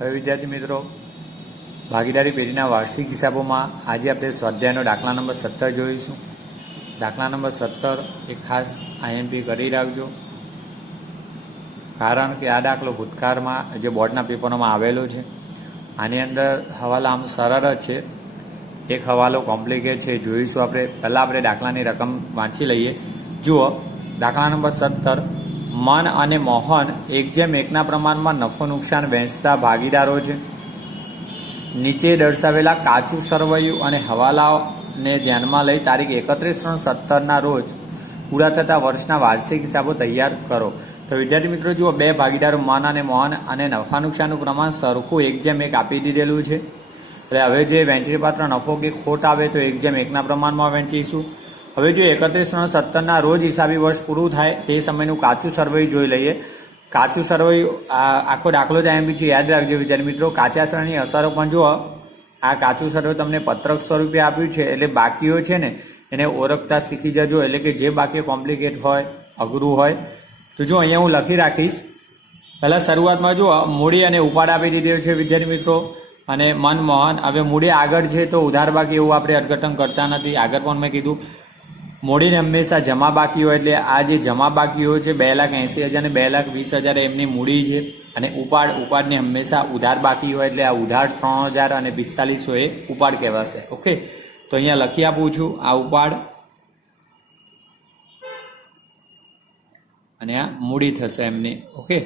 હવે વિદ્યાર્થી મિત્રો, ભાગીદારી પેઢીના વાર્ષિક હિસાબોમાં આજે આપણે સ્વાધ્યાયનો દાખલા નંબર 17 જોઈશું. દાખલા નંબર 17 એ ખાસ આઈએમપી કરી રાખજો, કારણ કે આ દાખલો ભૂતકાળમાં જે બોર્ડના પેપરોમાં આવેલો છે. આની અંદર હવાલા આમ સરળ જ છે, એક હવાલો કોમ્પ્લિકેટ છે, જોઈશું આપણે. પહેલાં આપણે દાખલાની રકમ વાંચી લઈએ. જુઓ, દાખલા નંબર 17, મન અને મોહન 1:1 પ્રમાણમાં નફો નુકસાન વહેંચતા ભાગીદારો છે. નીચે દર્શાવેલા કાચું સરવૈયું અને હવાલાને ધ્યાનમાં લઈ તારીખ 31/3/17 રોજ પૂરા થતા વર્ષના વાર્ષિક હિસાબો તૈયાર કરો. તો વિદ્યાર્થી મિત્રો જુઓ, બે ભાગીદારો મન અને મોહન અને નફા નુકસાનનું પ્રમાણ સરખું 1:1 આપી દીધેલું છે. એટલે હવે જે વહેંચણીપાત્ર નફો કે ખોટ આવે તો 1:1 પ્રમાણમાં વહેંચીશું. હવે જો 31/3/17 રોજ હિસાબી વર્ષ પૂરું થાય તે સમયનું કાચું સરવૈયું જોઈ લઈએ. કાચું સરવૈયું આખો દાખલો જ આઈએમપી છે, યાદ રાખજો વિદ્યાર્થી મિત્રો. કાચા સરવૈયાની અસરો પણ જુઓ, આ કાચું સરવૈયું તમને પત્રક સ્વરૂપે આપ્યું છે, એટલે બાકીઓ છે ને એને ઓળખતા શીખી જજો. એટલે કે જે બાકી કોમ્પ્લિકેટ હોય, અઘરું હોય તો જો અહીંયા હું લખી રાખીશ. પહેલાં શરૂઆતમાં જુઓ, મૂડી અને ઉપાડ આપી દીધેલું છે વિદ્યાર્થી મિત્રો, અને મન મોહન. હવે મૂડી આગળ છે તો ઉધાર બાકી એવું આપણે અર્થઘટન કરતા નથી. આગળ પણ મેં કીધું, મૂડીને હંમેશા જમા બાકી હોય, એટલે આ જે જમા બાકી હોય છે 2,80,000 અને 2,20,000 એમની મૂડી છે. અને ઉપાડને હંમેશા ઉધાર બાકી હોય, એટલે આ ઉધાર 3,000 અને 4500 એ ઉપાડ કહેવાશે. ઓકે, તો અહીંયા લખી આપું છું, આ ઉપાડ અને આ મૂડી થશે એમની. ઓકે,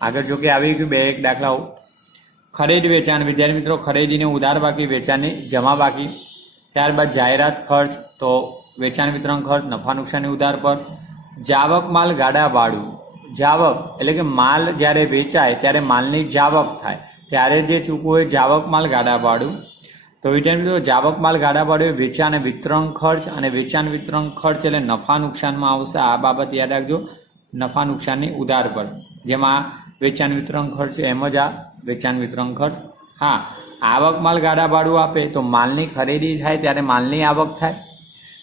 આગળ જો કે આવી ગયું 2-1 દાખલાઓ. ખરીદ વેચાણ વિદ્યાર્થી મિત્રો, ખરીદીને ઉધાર બાકી, વેચાણની જમા બાકી. ત્યારબાદ જાહેરાત ખર્ચ, તો વેચાણ વિતરણ ખર્ચ, નફા નુકસાની ઉધાર પર. જાવક માલ ગાડા ભાડું. જાવક એટલે કે માલ જ્યારે વેચાય ત્યારે માલની જાવક થાય, ત્યારે જે ચૂકવું હોય જાવક માલ ગાડા ભાડું. તો વિદ્યાર્થી મિત્રો, જાવક માલ ગાડા ભાડું એ વેચાણ વિતરણ ખર્ચ, અને વેચાણ વિતરણ ખર્ચ એટલે નફા નુકસાનમાં આવશે. આ બાબત યાદ રાખજો, નફા નુકસાનની ઉધાર પર. જેમાં વેચાણ વિતરણ ખર્ચ એમ જ આ વેચાણ વિતરણ ખર્ચ. હા, આવક માલ ગાડા ભાડું આપે તો માલની ખરીદી થાય ત્યારે માલની આવક થાય,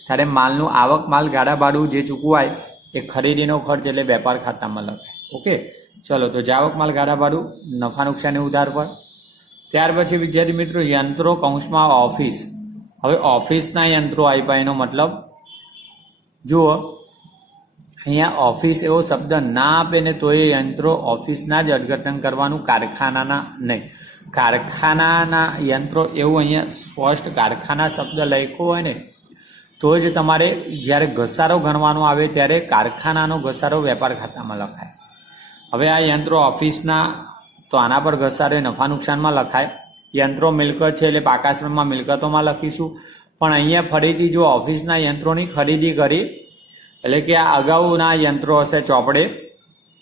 ત્યારે માલનું આવક માલ ગાડા ભાડું જે ચૂકવાય એ ખરીદીનો ખર્ચ એટલે વેપાર ખાતામાં લખાય. ઓકે, ચલો, તો જાવક માલ ગાડા ભાડું નફા નુકસાની ઉધાર પર. ત્યાર પછી વિદ્યાર્થી મિત્રો, યંત્રો કૌંસમાં ઓફિસ. હવે ઓફિસના યંત્રો આપ્યા, એનો મતલબ જુઓ, અહીંયા ઓફિસ એવો શબ્દ ના આપે ને તો એ યંત્રો ઓફિસના જ અર્થઘટન કરવાનું, કારખાનાના નહીં. કારખાનાના યંત્રો એવું અહીંયા સ્પષ્ટ કારખાના શબ્દ લખ્યો હોય ને તો જ તમારે જ્યારે ઘસારો ગણવાનો આવે ત્યારે કારખાનાનો ઘસારો વેપાર ખાતામાં લખાય. હવે આ યંત્રો ઓફિસના, તો આના પર ઘસારો નફા નુકસાનમાં લખાય. યંત્રો મિલકત છે એટલે પાકાશ્રમમાં મિલકતોમાં લખીશું. પણ અહીંયા ફરીથી જો ઓફિસના યંત્રોની ખરીદી કરી એટલે કે આ અગાઉના યંત્રો હશે ચોપડે,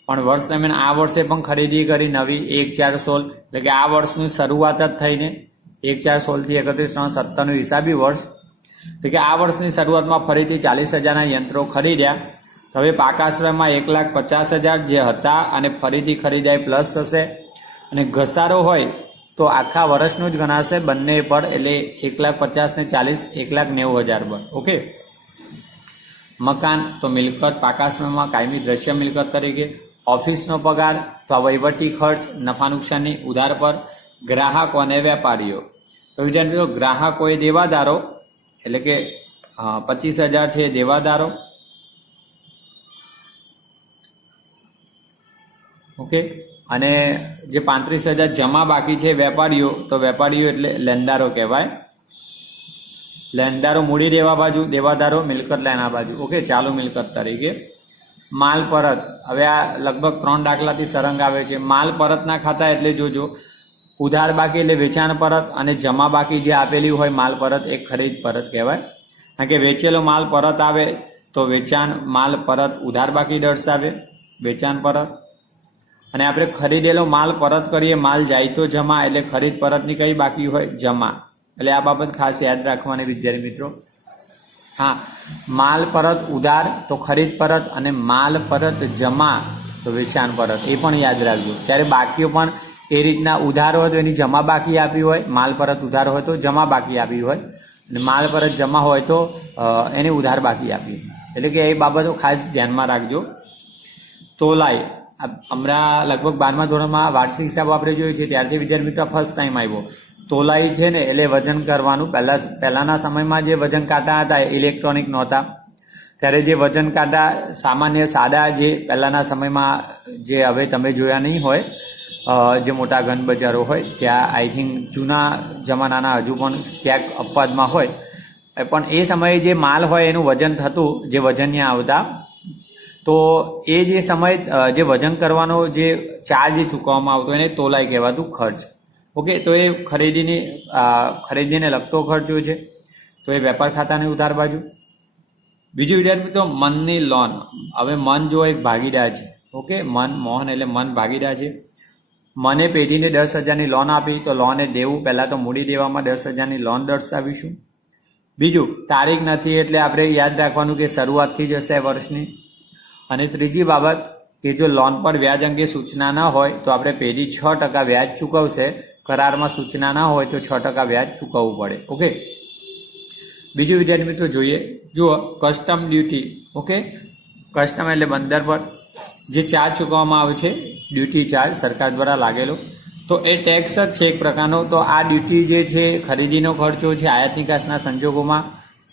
પણ વર્ષ દરમિયાન આ વર્ષે પણ ખરીદી કરી નવી 1/4/16, એટલે કે આ વર્ષની શરૂઆત જ થઈને 1/4/16 થી 31/3/17 હિસાબી વર્ષ. તો કે આ વર્ષની શરૂઆતમાં ફરીથી 40,000ના યંત્રો ખરીદ્યા. તો હવે પાકાશ્રયમાં 1,50,000 જે હતા અને ફરીથી ખરીદાય પ્લસ થશે. અને ઘસારો હોય તો આખા વર્ષનું જ ગણાશે બંને પર, એટલે 1,50,000 ને 40, 1,90,000 પર. ઓકે, મકાન તો મિલકત પાકાશ્રયમાં કાયમી દ્રશ્ય મિલકત તરીકે. ઓફિસનો પગાર તો વહીવટી ખર્ચ નફા નુકસાની ઉધાર પર. ગ્રાહકો અને વેપારીઓ, તો વિદ્યાર્થીઓ ગ્રાહકો એ દેવાદારો, એટલે કે 25,000 છે દેવાદારો. ઓકે, અને જે 35,000 જમા બાકી છે વેપારીઓ, તો વેપારીઓ એટલે લેણદારો કહેવાય. લેણદારો મૂડી દેવા બાજુ, દેવાદારો મિલકત લેના બાજુ. ઓકે, ચાલુ મિલકત તરીકે. માલ પરત, હવે આ લગભગ 3 દાખલાથી સરંગ આવે છે. માલ પરતના ખાતા એટલે જોજો, ઉધાર બાકી એટલે વેચાણ પરત, અને જમા બાકી જે આપેલી હોય માલ પરત એ ખરીદ પરત કહેવાય. કારણ કે વેચેલો માલ પરત આવે તો વેચાણ માલ પરત ઉધાર બાકી દર્શાવે, વેચાણ પરત. અને આપણે ખરીદેલો માલ પરત કરીએ, માલ જાય તો જમા, એટલે ખરીદ પરતની કઈ બાકી હોય? જમા. એટલે આ બાબત ખાસ યાદ રાખવાની વિદ્યાર્થી મિત્રો. હા, માલ પરત ઉધાર તો ખરીદ પરત, અને માલ પરત જમા તો વેચાણ પરત, એ પણ યાદ રાખજો. ત્યારે બાકીઓ પણ એ રીતના ઉધાર હોય તો એની જમા બાકી આપી હોય, માલ પરત ઉધાર હોય તો જમા બાકી આપી હોય, અને માલ પરત જમા હોય તો એની ઉધાર બાકી આપી. એટલે કે એ બાબતો ખાસ ધ્યાનમાં રાખજો. તોલાઈ, હમણાં લગભગ 12મા ધોરણમાં વાર્ષિક હિસાબ આપણે જોયું છે ત્યારથી વિદ્યાર્થી મિત્રો ફર્સ્ટ ટાઈમ આવ્યો. તોલાઈ છે ને એટલે વજન કરવાનું. પહેલાના સમયમાં જે વજન કાંટા હતા ઇલેક્ટ્રોનિક નહોતા, ત્યારે જે વજન કાંટા સામાન્ય સાદા જે પહેલાના સમયમાં જે હવે તમે જોયા નહીં હોય, જે મોટા ગન બજારો હોય ત્યાં આઈ થિંક જૂના જમાનાના હજુ પણ ક્યાંક અપવાદમાં હોય, પણ એ સમયે જે માલ હોય એનું વજન થતું, જે વજનિયા આવતા, તો એ જે સમય જે વજન કરવાનો જે ચાર્જ ચૂકવવામાં આવતો એને તોલાઈ કહેવાતું ખર્ચ. ઓકે, તો એ ખરીદીને લગતો ખર્ચ છે, તો એ વેપાર ખાતાની ઉધાર બાજુ. બીજું વિદ્યાર્થી મિત્રો મનની લોન. હવે મન જો એક ભાગીદાર છે. ઓકે, મોહન એટલે મન ભાગીદાર છે. મને પેઢીને 10,000ની લોન આપી તો લોન એ દેવું. પહેલાં તો મૂડી દેવામાં 10,000ની લોન દર્શાવીશું. બીજું તારીખ નથી એટલે આપણે યાદ રાખવાનું કે શરૂઆતથી જ હશે વર્ષની. અને ત્રીજી બાબત કે જો લોન પર વ્યાજ અંગે સૂચના ન હોય તો આપણે પેઢી 6% વ્યાજ ચૂકવશે. કરારમાં સૂચના ના હોય તો 6% વ્યાજ ચૂકવવું પડે. ઓકે, બીજું વિદ્યાર્થી મિત્રો જોઈએ, જુઓ કસ્ટમ ડ્યુટી. ઓકે, કસ્ટમ એટલે બંદર પર જે ચાર્જ ચૂકવવામાં આવે છે, ડ્યુટી ચાર્જ સરકાર દ્વારા લાગેલો, તો એ ટેક્સ જ છે એક પ્રકારનો. તો આ ડ્યુટી જે છે ખરીદીનો ખર્ચો છે આયાત નિકાસના સંજોગોમાં.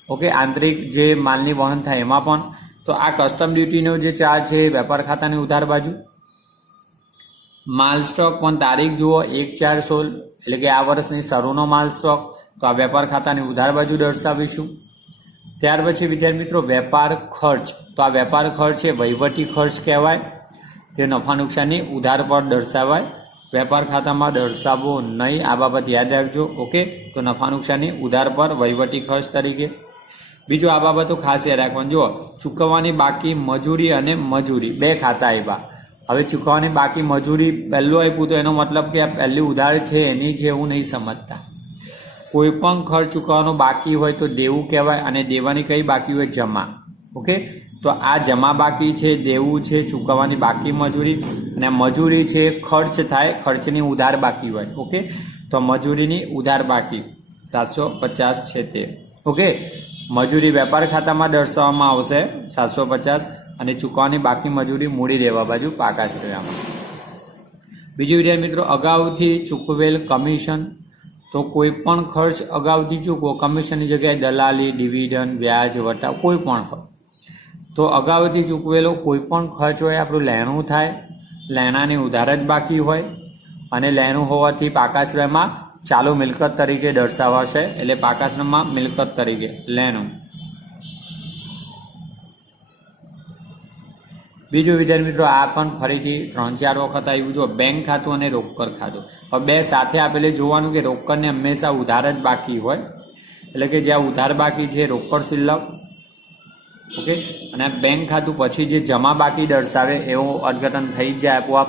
ઓકે, આંતરિક જે માલની વહન થાય એમાં પણ. તો આ કસ્ટમ ડ્યુટીનો જે ચાર્જ છે વેપાર ખાતાની ઉધાર બાજુ. માલ સ્ટોક પણ તારીખ જુઓ 1/4/16 એટલે કે આ વર્ષની શરૂનો માલ સ્ટોક, તો આ વેપાર ખાતાની ઉધાર બાજુ દર્શાવીશું. ત્યાર પછી વિદ્યાર્થી મિત્રો વેપાર ખર્ચ. તો આ વેપાર ખર્ચ એ વહીવટી ખર્ચ કહેવાય, તે નફા નુકસાનની ઉધાર પર દર્શાવાય, વેપાર ખાતામાં દર્શાવવો નહીં. આ બાબત યાદ રાખજો. ઓકે, તો નફા નુકસાનની ઉધાર પર વહીવટી ખર્ચ તરીકે. બીજું આ બાબતો ખાસ યાદ રાખવાનું. જુઓ ચૂકવવાની બાકી મજૂરી અને મજૂરી બે ખાતા આપ્યા. હવે ચૂકવવાની બાકી મજૂરી પહેલું આપ્યું તો એનો મતલબ કે આ પહેલી ઉધાર છે એની છે એવું નહીં સમજતા. કોઈ પણ ખર્ચ ચૂકવવાનો બાકી હોય તો દેવું કહેવાય, અને દેવાની કઈ બાકી હોય? જમા. ઓકે, તો આ જમા બાકી છે, દેવું છે, ચૂકવવાની બાકી મજૂરી, અને મજૂરી છે ખર્ચ થાય, ખર્ચની ઉધાર બાકી હોય. ઓકે, તો મજૂરીની ઉધાર બાકી 750 છે તે. ઓકે, મજૂરી વેપાર ખાતામાં દર્શાવવામાં આવશે 750, અને ચૂકવવાની બાકી મજૂરી મૂડી દેવા બાજુ પાકા શ્રેણીમાં. બીજું વિદ્યાર્થી મિત્રો અગાઉથી ચૂકવેલ કમિશન. તો કોઈ પણ ખર્ચ અગાઉથી ચૂકવો, કમિશનની જગ્યાએ દલાલી, ડિવિડન્ડ, વ્યાજ, વટા કોઈ પણ હોય, તો અગાઉથી ચૂકવેલો કોઈ પણ ખર્ચ હોય આપણું લેણું થાય, લેણાની ઉધાર જ બાકી હોય, અને લેણું હોવાથી પાકાશ્રયમાં ચાલુ મિલકત તરીકે દર્શાવાશે. એટલે પાકાશ્રયમાં મિલકત તરીકે લેણું. બીજું વિદ્યાર્થી મિત્રો આ પણ ફરીથી 3-4 વખત આવ્યું. જો બેંક ખાતું અને રોકડ ખાતું. હવે બે સાથે આપેલે જોવાનું કે રોકડને હંમેશા ઉધાર જ બાકી હોય, એટલે કે જ્યાં ઉધાર બાકી છે રોકડ શિલ્લક. ઓકે, અને બેંક ખાતું પછી જે જમા બાકી દર્શાવે એવું અર્થઘટન થઈ જાય આપોઆપ.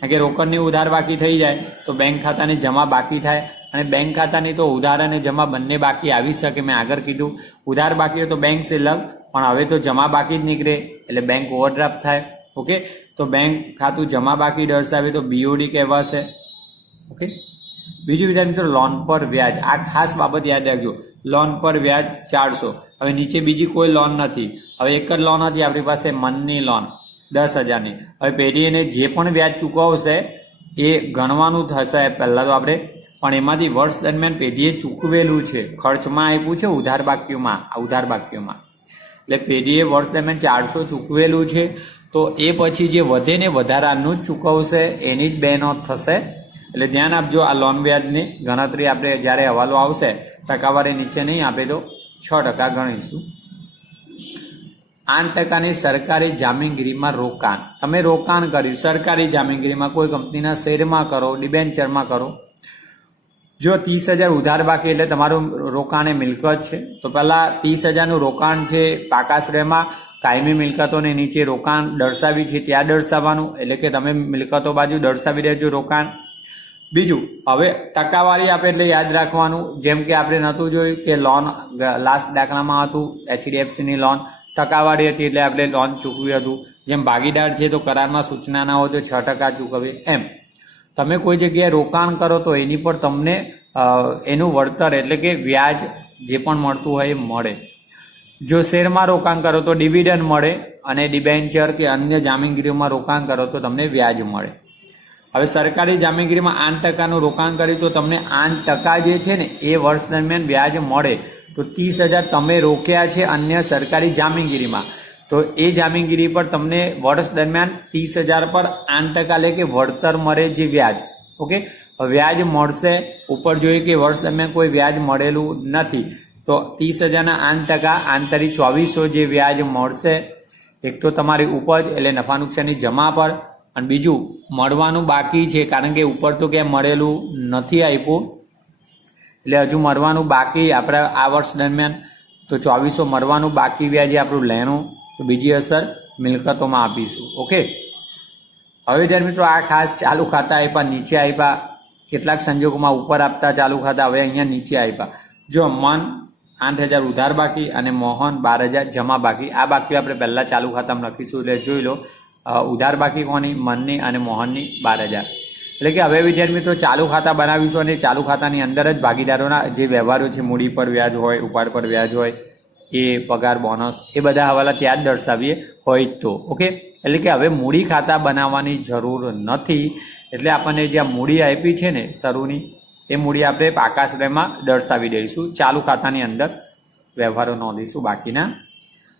કારણ કે રોકડની ઉધાર બાકી થઈ જાય તો બેંક ખાતાની જમા બાકી થાય, અને બેંક ખાતાની તો ઉધાર અને જમા બંને બાકી આવી શકે. મેં આગળ કીધું ઉધાર બાકી હોય તો બેંક શિલ્લક, પણ હવે તો જમા બાકી જ નીકળે એટલે બેંક ઓવરડ્રાફ્ટ થાય. ઓકે, તો બેંક ખાતું જમા બાકી દર્શાવે તો BOD કહેવાશે. ઓકે, બીજું વિદ્યાર્થી મિત્રો લોન પર વ્યાજ. આ ખાસ બાબત યાદ રાખજો, લોન પર વ્યાજ 400. હવે નીચે બીજી કોઈ લોન નથી, હવે એક જ લોન હતી આપણી પાસે, મનની લોન 10,000ની. હવે પેઢીને જે પણ વ્યાજ ચૂકવશે એ ગણવાનું થશે પહેલાં તો આપણે, પણ એમાંથી વર્ષ દરમિયાન પેઢીએ ચૂકવેલું છે, ખર્ચમાં આપ્યું છે ઉધાર બાકીઓમાં. એટલે પેઢીએ વર્ષ દરમિયાન 400 ચૂકવેલું છે, તો એ પછી જે વધે ને વધારાનું જ ચૂકવશે, એની જ બે નોંધ થશે. એટલે ધ્યાન આપજો, આ લોન વ્યાજની ગણતરી આપણે જ્યારે હવાલો આવશે ટકાવારી નીચે નહીં આપે તો 6% ગણીશું. 8%ની સરકારી જામીનગીરીમાં રોકાણ. તમે રોકાણ કર્યું સરકારી જામીનગીરીમાં, કોઈ કંપનીના શેરમાં કરો, ડિબેન્ચરમાં કરો. જો 30,000 ઉધાર બાકી એટલે તમારું રોકાણ એ મિલકત છે, તો પહેલાં 30,000નું રોકાણ છે પાકાશ્રયમાં, કાયમી મિલકતોને નીચે રોકાણ દર્શાવી છે ત્યાં દર્શાવવાનું, એટલે કે તમે મિલકતો બાજુ દર્શાવી દેજો રોકાણ. બીજું, હવે ટકાવારી આપે એટલે યાદ રાખવાનું, જેમ કે આપણે નહોતું જોયું કે લોન લાસ્ટ દાખલામાં હતું HDFCની લોન, ટકાવારી હતી એટલે આપણે લોન ચૂકવી હતું. જેમ ભાગીદાર છે તો કરારમાં સૂચના ના હોય તો 6% ચૂકવીએ. એમ તમે કોઈ જગ્યાએ રોકાણ કરો તો એની પર તમને એનું વળતર એટલે કે વ્યાજ જે પણ મળતું હોય એ મળે. જો શેરમાં રોકાણ કરો તો ડિવિડન્ડ મળે, અને ડિબેન્ચર કે અન્ય જામીનગીરીમાં રોકાણ કરો તો તમને વ્યાજ મળે. હવે સરકારી જામીનગીરીમાં 8% રોકાણ કર્યું તો તમને 8% જે છે ને એ વર્ષ દરમિયાન વ્યાજ મળે. તો 30,000 તમે રોક્યા છે અન્ય સરકારી જામીનગીરીમાં, તો એ જામીનગીરી પર તમને વર્ષ દરમિયાન 30,000 પર 8% એટલે કે વળતર મળે જે વ્યાજ. ઓકે, વ્યાજ મળશે. ઉપર જોઈએ કે વર્ષ દરમિયાન કોઈ વ્યાજ મળેલું નથી, તો 30,000ના 8% આંતરિક 2400 જે વ્યાજ મળશે. એક તો તમારી ઉપજ એટલે નફા નુકસાની જમા પર, અને બીજું મળવાનું બાકી છે, કારણ કે ઉપર તો ક્યાંય મળેલું નથી આપ્યું એટલે હજુ મળવાનું બાકી આપણે આ વર્ષ દરમિયાન. તો 2400 મળવાનું બાકી વ્યાજ આપણું લેણું. તો બીજી અસર મિલકતોમાં આપીશું. ઓકે, હવે વિદ્યાર્થી મિત્રો આ ખાસ ચાલુ ખાતા આપ્યા, નીચે આપ્યા, કેટલાક સંજોગોમાં ઉપર આપતા ચાલુ ખાતા હવે અહીંયા નીચે આપ્યા. જો મન 8,000 ઉધાર બાકી અને મોહન 12,000 જમા બાકી. આ બાકી આપણે પહેલા ચાલુ ખાતામાં લખીશું એટલે જોઈ લો. ઉધાર બાકી કોની? મનની અને મોહનની 12,000. એટલે કે હવે વિદ્યાર્થી મિત્રો ચાલુ ખાતા બનાવીશું અને ચાલુ ખાતાની અંદર જ ભાગીદારોના જે વ્યવહારો છે, મૂડી પર વ્યાજ હોય, ઉપાડ પર વ્યાજ હોય, એ પગાર બોનસ, એ બધા હવાલા ત્યાં જ દર્શાવીએ હોય તો. ઓકે, એટલે કે હવે મૂડી ખાતા બનાવવાની જરૂર નથી. એટલે આપણને જે મૂડી આપી છે ને શરૂની, એ મૂડી આપણે પાકા શ્રેયમાં દર્શાવી દઈશું. ચાલુ ખાતાની અંદર વ્યવહારો નોંધીશું બાકીના.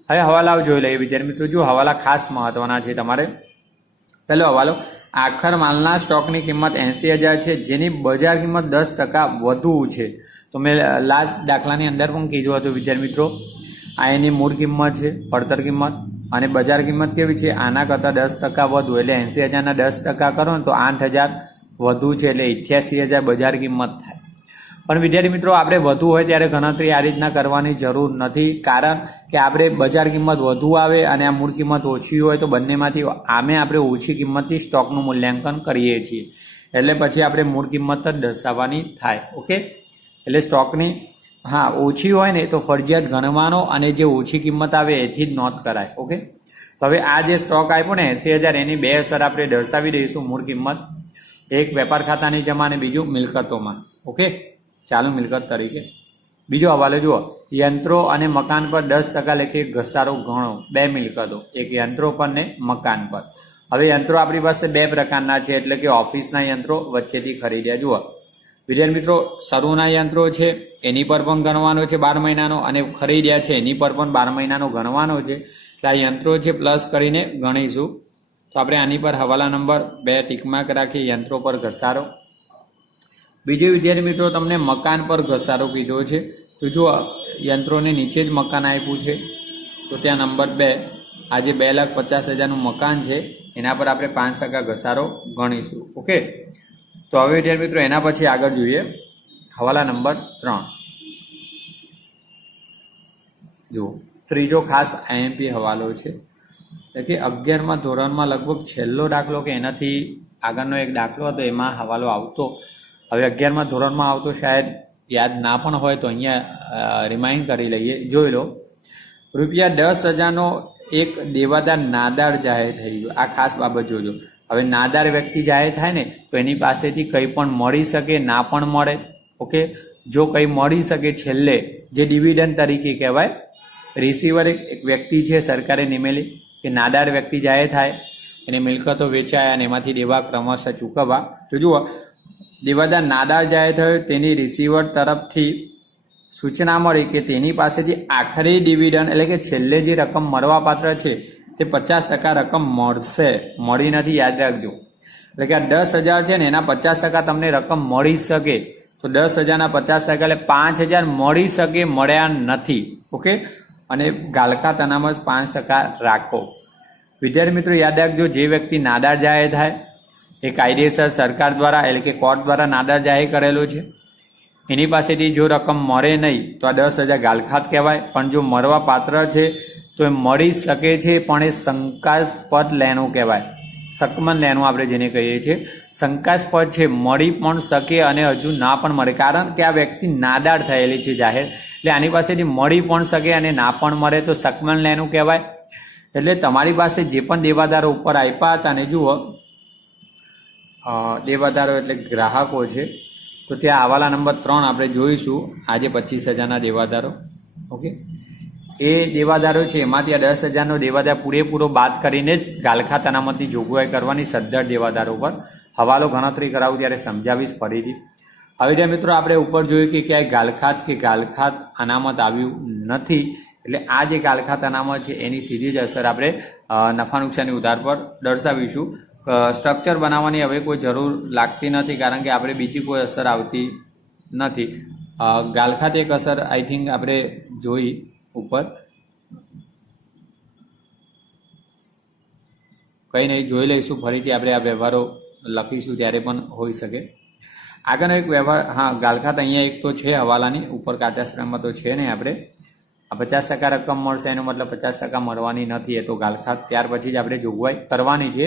હવે હવાલાઓ જોઈ લઈએ વિદ્યાર્થી મિત્રો. જો હવાલા ખાસ મહત્વના છે તમારે. પહેલો હવાલો, આખર માલના સ્ટોકની કિંમત 80,000 છે, જેની બજાર કિંમત 10% વધુ છે. તો મેં લાસ્ટ દાખલાની અંદર પણ કીધું હતું વિદ્યાર્થી મિત્રો, આ એની મૂળ કિંમત છે, પડતર કિંમત, અને બજાર કિંમત કેવી છે? આના કરતાં 10% વધુ. એટલે 80,000ના 10% કરો ને તો 8,000 વધુ છે, એટલે 88,000 બજાર કિંમત થાય. પણ વિદ્યાર્થી મિત્રો આપણે વધુ હોય ત્યારે ગણતરી આ રીતના કરવાની જરૂર નથી, કારણ કે આપણે બજાર કિંમત વધુ આવે અને આ મૂળ કિંમત ઓછી હોય તો બંનેમાંથી આમે આપણે ઓછી કિંમતથી સ્ટોકનું મૂલ્યાંકન કરીએ છીએ. એટલે પછી આપણે મૂળ કિંમત જ દર્શાવવાની થાય. ઓકે, એટલે સ્ટોકની ઓછી હોય ને તો ફરજિયાત ગણવાનો અને જે ઓછી કિંમત આવે એથી જ નોંધ કરાય. ઓકે, તો હવે આ જે સ્ટોક આપ્યો ને 80,000, એની બે અસર આપણે દર્શાવી દઈશું. મૂળ કિંમત, એક વેપાર ખાતાની જમા અને બીજું મિલકતોમાં. ઓકે, ચાલુ મિલકત તરીકે. બીજો હવાલો જુઓ, યંત્રો અને મકાન પર 10% લેખે ઘસારો ગણો. બે મિલકતો, એક યંત્રો પર ને મકાન પર. હવે યંત્રો આપણી પાસે બે પ્રકારના છે, એટલે કે ઓફિસના યંત્રો વચ્ચેથી ખરીદ્યા. જુઓ વિદ્યાર્થી મિત્રો, શરૂના યંત્રો છે એની પર પણ ગણવાનો છે 12 મહિનાનો, અને ખરીદ્યા છે એની પર પણ 12 મહિનાનો ગણવાનો છે. એટલે આ યંત્રો છે પ્લસ કરીને ગણીશું. તો આપણે આની પર હવાલા નંબર 2 ટીકમાર્ક રાખી, યંત્રો પર ઘસારો. બીજું વિદ્યાર્થી મિત્રો તમને મકાન પર ઘસારો કીધો છે. તો જો યંત્રોને નીચે જ મકાન આપ્યું છે, તો ત્યાં નંબર 2, આ જે 2,50,000નું મકાન છે એના પર આપણે 5% ઘસારો ગણીશું. ઓકે, તો હવે વિદ્યાર્થી મિત્રો એના પછી આગળ જોઈએ હવાલા નંબર 3. જુઓ, ત્રીજો ખાસ આઈએમપી હવાલો છે, એટલે કે 11મા ધોરણમાં લગભગ છેલ્લો દાખલો કે એનાથી આગળનો એક દાખલો હતો, એમાં હવાલો આવતો. હવે 11મા ધોરણમાં આવતો, શાયદ યાદ ના પણ હોય તો અહીંયા રિમાઇન્ડ કરી લઈએ. જોઈ લો, ₹10,000નો એક દેવાદાર નાદાર જાહેર થઈ ગયો. આ ખાસ બાબત જોજો. હવે નાદાર વ્યક્તિ જાહેર થાય ને તો એની પાસેથી કંઈ પણ મળી શકે, ના પણ મળે. ઓકે, જો કંઈ મળી શકે છેલ્લે, જે ડિવિડન્ડ તરીકે કહેવાય. રિસીવર એક વ્યક્તિ છે સરકારે નિમેલી, કે નાદાર વ્યક્તિ જાહેર થાય, એની મિલકતો વેચાય અને એમાંથી દેવા ક્રમશઃ ચૂકવવા. તો જુઓ, દેવાદાર નાદાર જાહેર થયો, તેની રિસીવર તરફથી સૂચના મળી કે તેની પાસેથી આખરી ડિવિડન્ડ એટલે કે છેલ્લે જે રકમ મળવાપાત્ર છે તે 50% રકમ મળશે. મળી નથી, યાદ રાખજો. એટલે કે આ 10,000 છે ને એના 50% તમને રકમ મળી શકે. તો 10,000ના 50% એટલે 5,000 મળી શકે, મળ્યા નથી. ઓકે, અને ગાલકા તનામત 5% રાખો. વિદ્યાર્થી મિત્રો યાદ રાખજો, જે વ્યક્તિ નાદાર જાહેર થાય એ કાયદેસર સરકાર દ્વારા એટલે કે કોર્ટ દ્વારા નાદાર જાહેર કરેલો છે. એની પાસેથી જો રકમ મળે નહીં તો આ 10,000 ગાલખાત કહેવાય. પણ જો મળવા પાત્ર છે તો એ મળી શકે છે, પણ એ શંકાસ્પદ લેણું કહેવાય. શકમન લેણું આપણે જેને કહીએ છીએ, શંકાસ્પદ છે, મળી પણ શકે અને હજુ ના પણ મળે, કારણ કે આ વ્યક્તિ નાદાર થયેલી છે જાહેર. એટલે આની પાસેથી મળી પણ શકે અને ના પણ મળે, તો શકમન લેણું કહેવાય. એટલે તમારી પાસે જે પણ દેવાદારો ઉપર આપ્યા હતા, અને જુઓ દેવાદારો એટલે ગ્રાહકો છે, તો ત્યાં હવાલા નંબર 3 આપણે જોઈશું. આજે 25,000ના દેવાદારો. ઓકે, એ દેવાદારો છે એમાંથી આ 10,000નો દેવાદાર પૂરેપૂરો બાદ કરીને જ ગાલખાત અનામતની જોગવાઈ કરવાની સદ્ધર દેવાદારો પર હવાલો ગણતરી કરાવું ત્યારે સમજાવીશ ફરીથી. હવે ત્યાં મિત્રો આપણે ઉપર જોયું કે ક્યાંય ગાલખાત અનામત આવ્યું નથી, એટલે આ જે ગાલખાત અનામત છે એની સીધી જ અસર આપણે નફા નુકસાની ઉધાર પર દર્શાવીશું. સ્ટ્રક્ચર બનાવવાની હવે કોઈ જરૂર લાગતી નથી, કારણ કે આપણે બીજી કોઈ અસર આવતી નથી. ગાલખાત એક અસર આઈ થિંક આપણે જોઈ ઉપર, કંઈ નહીં, જોઈ લઈશું ફરીથી. આપણે આ વ્યવહારો લખીશું ત્યારે પણ હોઈ શકે. આગળનો એક વ્યવહાર, હા, ગાલખાત અહીંયા એક તો છે હવાલાની ઉપર, કાચા શ્રમમાં તો છે નહીં. આપણે આ 50% રકમ મળશે એનો મતલબ 50% મળવાની નથી, એ તો ગાલખાત ત્યાર પછી જ આપણે જોગવાઈ કરવાની છે.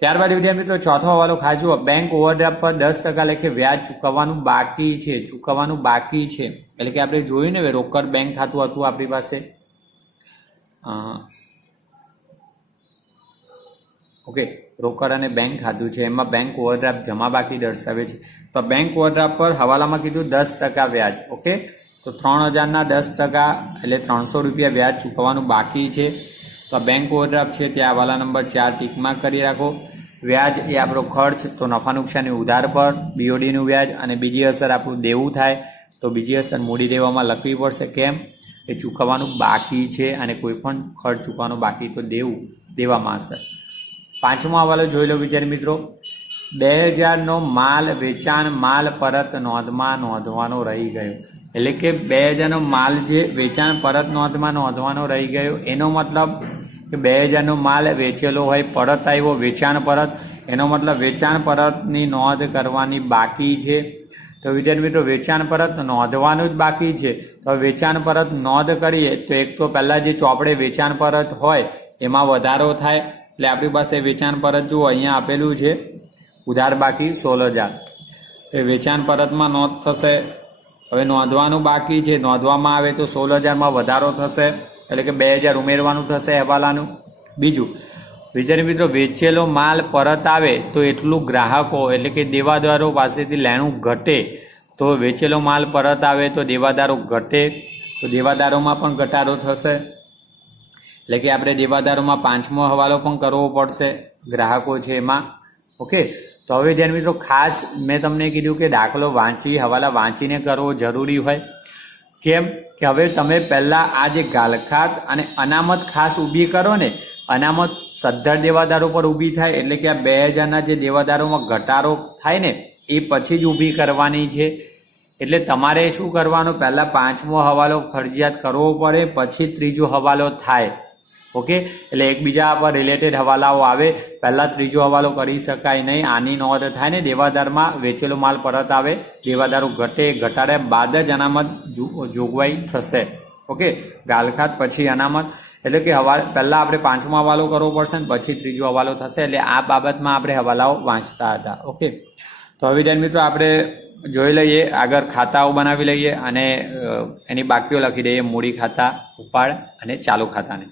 ત્યારબાદ વિદ્યાર્થી મિત્રો ચોથો હવાલો ખાસ જુઓ. બેંક ઓવરડ્રાફ્ટ પર 10% લેખે વ્યાજ ચૂકવવાનું બાકી છે. ચૂકવવાનું બાકી છે એટલે કે આપણે જોયું ને, રોકડ બેંક ખાતું હતું આપણી પાસે, ઓકે, રોકડ અને બેંક ખાતું છે, એમાં બેંક ઓવરડ્રાફ્ટ જમા બાકી દર્શાવે છે. તો બેંક ઓવરડ્રાફ્ટ પર હવાલામાં કીધું 10% વ્યાજ, ઓકે, તો 3,000ના 10% એટલે 300 રૂપિયા વ્યાજ ચૂકવવાનું બાકી છે. તો બેંક ઓવરડ્રાફ્ટ છે ત્યાં હવાલા નંબર 4 ટીકમાં કરી રાખો. વ્યાજ એ આપણો ખર્ચ, તો નફા નુકસાની ઉધાર પર બીઓડીનું વ્યાજ, અને બીજી અસર આપણું દેવું થાય તો બીજી અસર મૂડી દેવામાં લખવી પડશે. કેમ? એ ચૂકવવાનું બાકી છે અને કોઈ પણ ખર્ચ ચૂકવવાનું બાકી તો દેવામાં આવશે. પાંચમો હવાલો જોઈ લો વિદ્યાર્થી મિત્રો. 2000નો માલ વેચાણ માલ પરત નોંધમાં નોંધવાનો રહી ગયો, એટલે કે 2000નો માલ જે વેચાણ પરત નોંધમાં નોંધવાનો રહી ગયો, એનો મતલબ કે 2000નો માલ વેચેલો હોય, પરત આવ્યો, વેચાણ પરત, એનો મતલબ વેચાણ પરતની નોંધ કરવાની બાકી છે. તો વિદ્યાર્થી મિત્રો વેચાણ પરત નોંધવાનું જ બાકી છે. તો વેચાણ પરત નોંધ કરીએ તો એક તો પહેલાં જે ચોપડે વેચાણ પરત હોય એમાં વધારો થાય, એટલે આપણી પાસે વેચાણ પરત જુઓ અહીંયા આપેલું છે, ઉધાર બાકી 16,000, તો વેચાણ પરતમાં નોંધ થશે. હવે નોંધવાનું બાકી છે, નોંધવામાં આવે તો 16,000માં વધારો થશે, એટલે કે 2,000 ઉમેરવાનું થશે હવાલાનું. બીજું વિદ્યાર્થી મિત્રો, વેચેલો માલ પરત આવે તો એટલું ગ્રાહકો એટલે કે દેવાદારો પાસેથી લેણું ઘટે. તો વેચેલો માલ પરત આવે તો દેવાદારો ઘટે, તો દેવાદારોમાં પણ ઘટાડો થશે, એટલે કે આપણે દેવાદારોમાં પાંચમો હવાલો પણ કરવો પડશે, ગ્રાહકો છે એમાં, ઓકે. તો હવે ધ્યાન મિત્રો, ખાસ મેં તમને કીધું કે દાખલો વાંચી, હવાલા વાંચીને કરવો જરૂરી હોય. કેમ કે હવે તમે પહેલાં આ જે ગાલખાત અને અનામત ખાસ ઊભી કરો ને, અનામત સદ્ધર દેવાદારો પર ઊભી થાય, એટલે કે આ 2000ના જે દેવાદારોમાં ઘટાડો થાય ને એ પછી જ ઊભી કરવાની છે. એટલે તમારે શું કરવાનું, પહેલાં પાંચમો હવાલો ફરજિયાત કરવો પડે, પછી ત્રીજો હવાલો થાય, ઓકે. એટલે એકબીજા પર રિલેટેડ હવાલાઓ આવે, પહેલાં ત્રીજો હવાલો કરી શકાય નહીં. આની નોંધ થાય ને દેવાદારમાં, વેચેલો માલ પરત આવે, દેવાદારો ઘટે, ઘટાડ્યા બાદ જ અનામત જોગવાઈ થશે, ઓકે. ગાલખાત પછી અનામત, એટલે કે પહેલાં આપણે પાંચમો હવાલો કરવો પડશે ને પછી ત્રીજો હવાલો થશે. એટલે આ બાબતમાં આપણે હવાલાઓ વાંચતા હતા, ઓકે. તો હવે ધ્યાન મિત્રો આપણે જોઈ લઈએ, આગળ ખાતાઓ બનાવી લઈએ અને એની બાકીઓ લખી દઈએ, મૂડી ખાતા, ઉપાડ અને ચાલુ ખાતાને.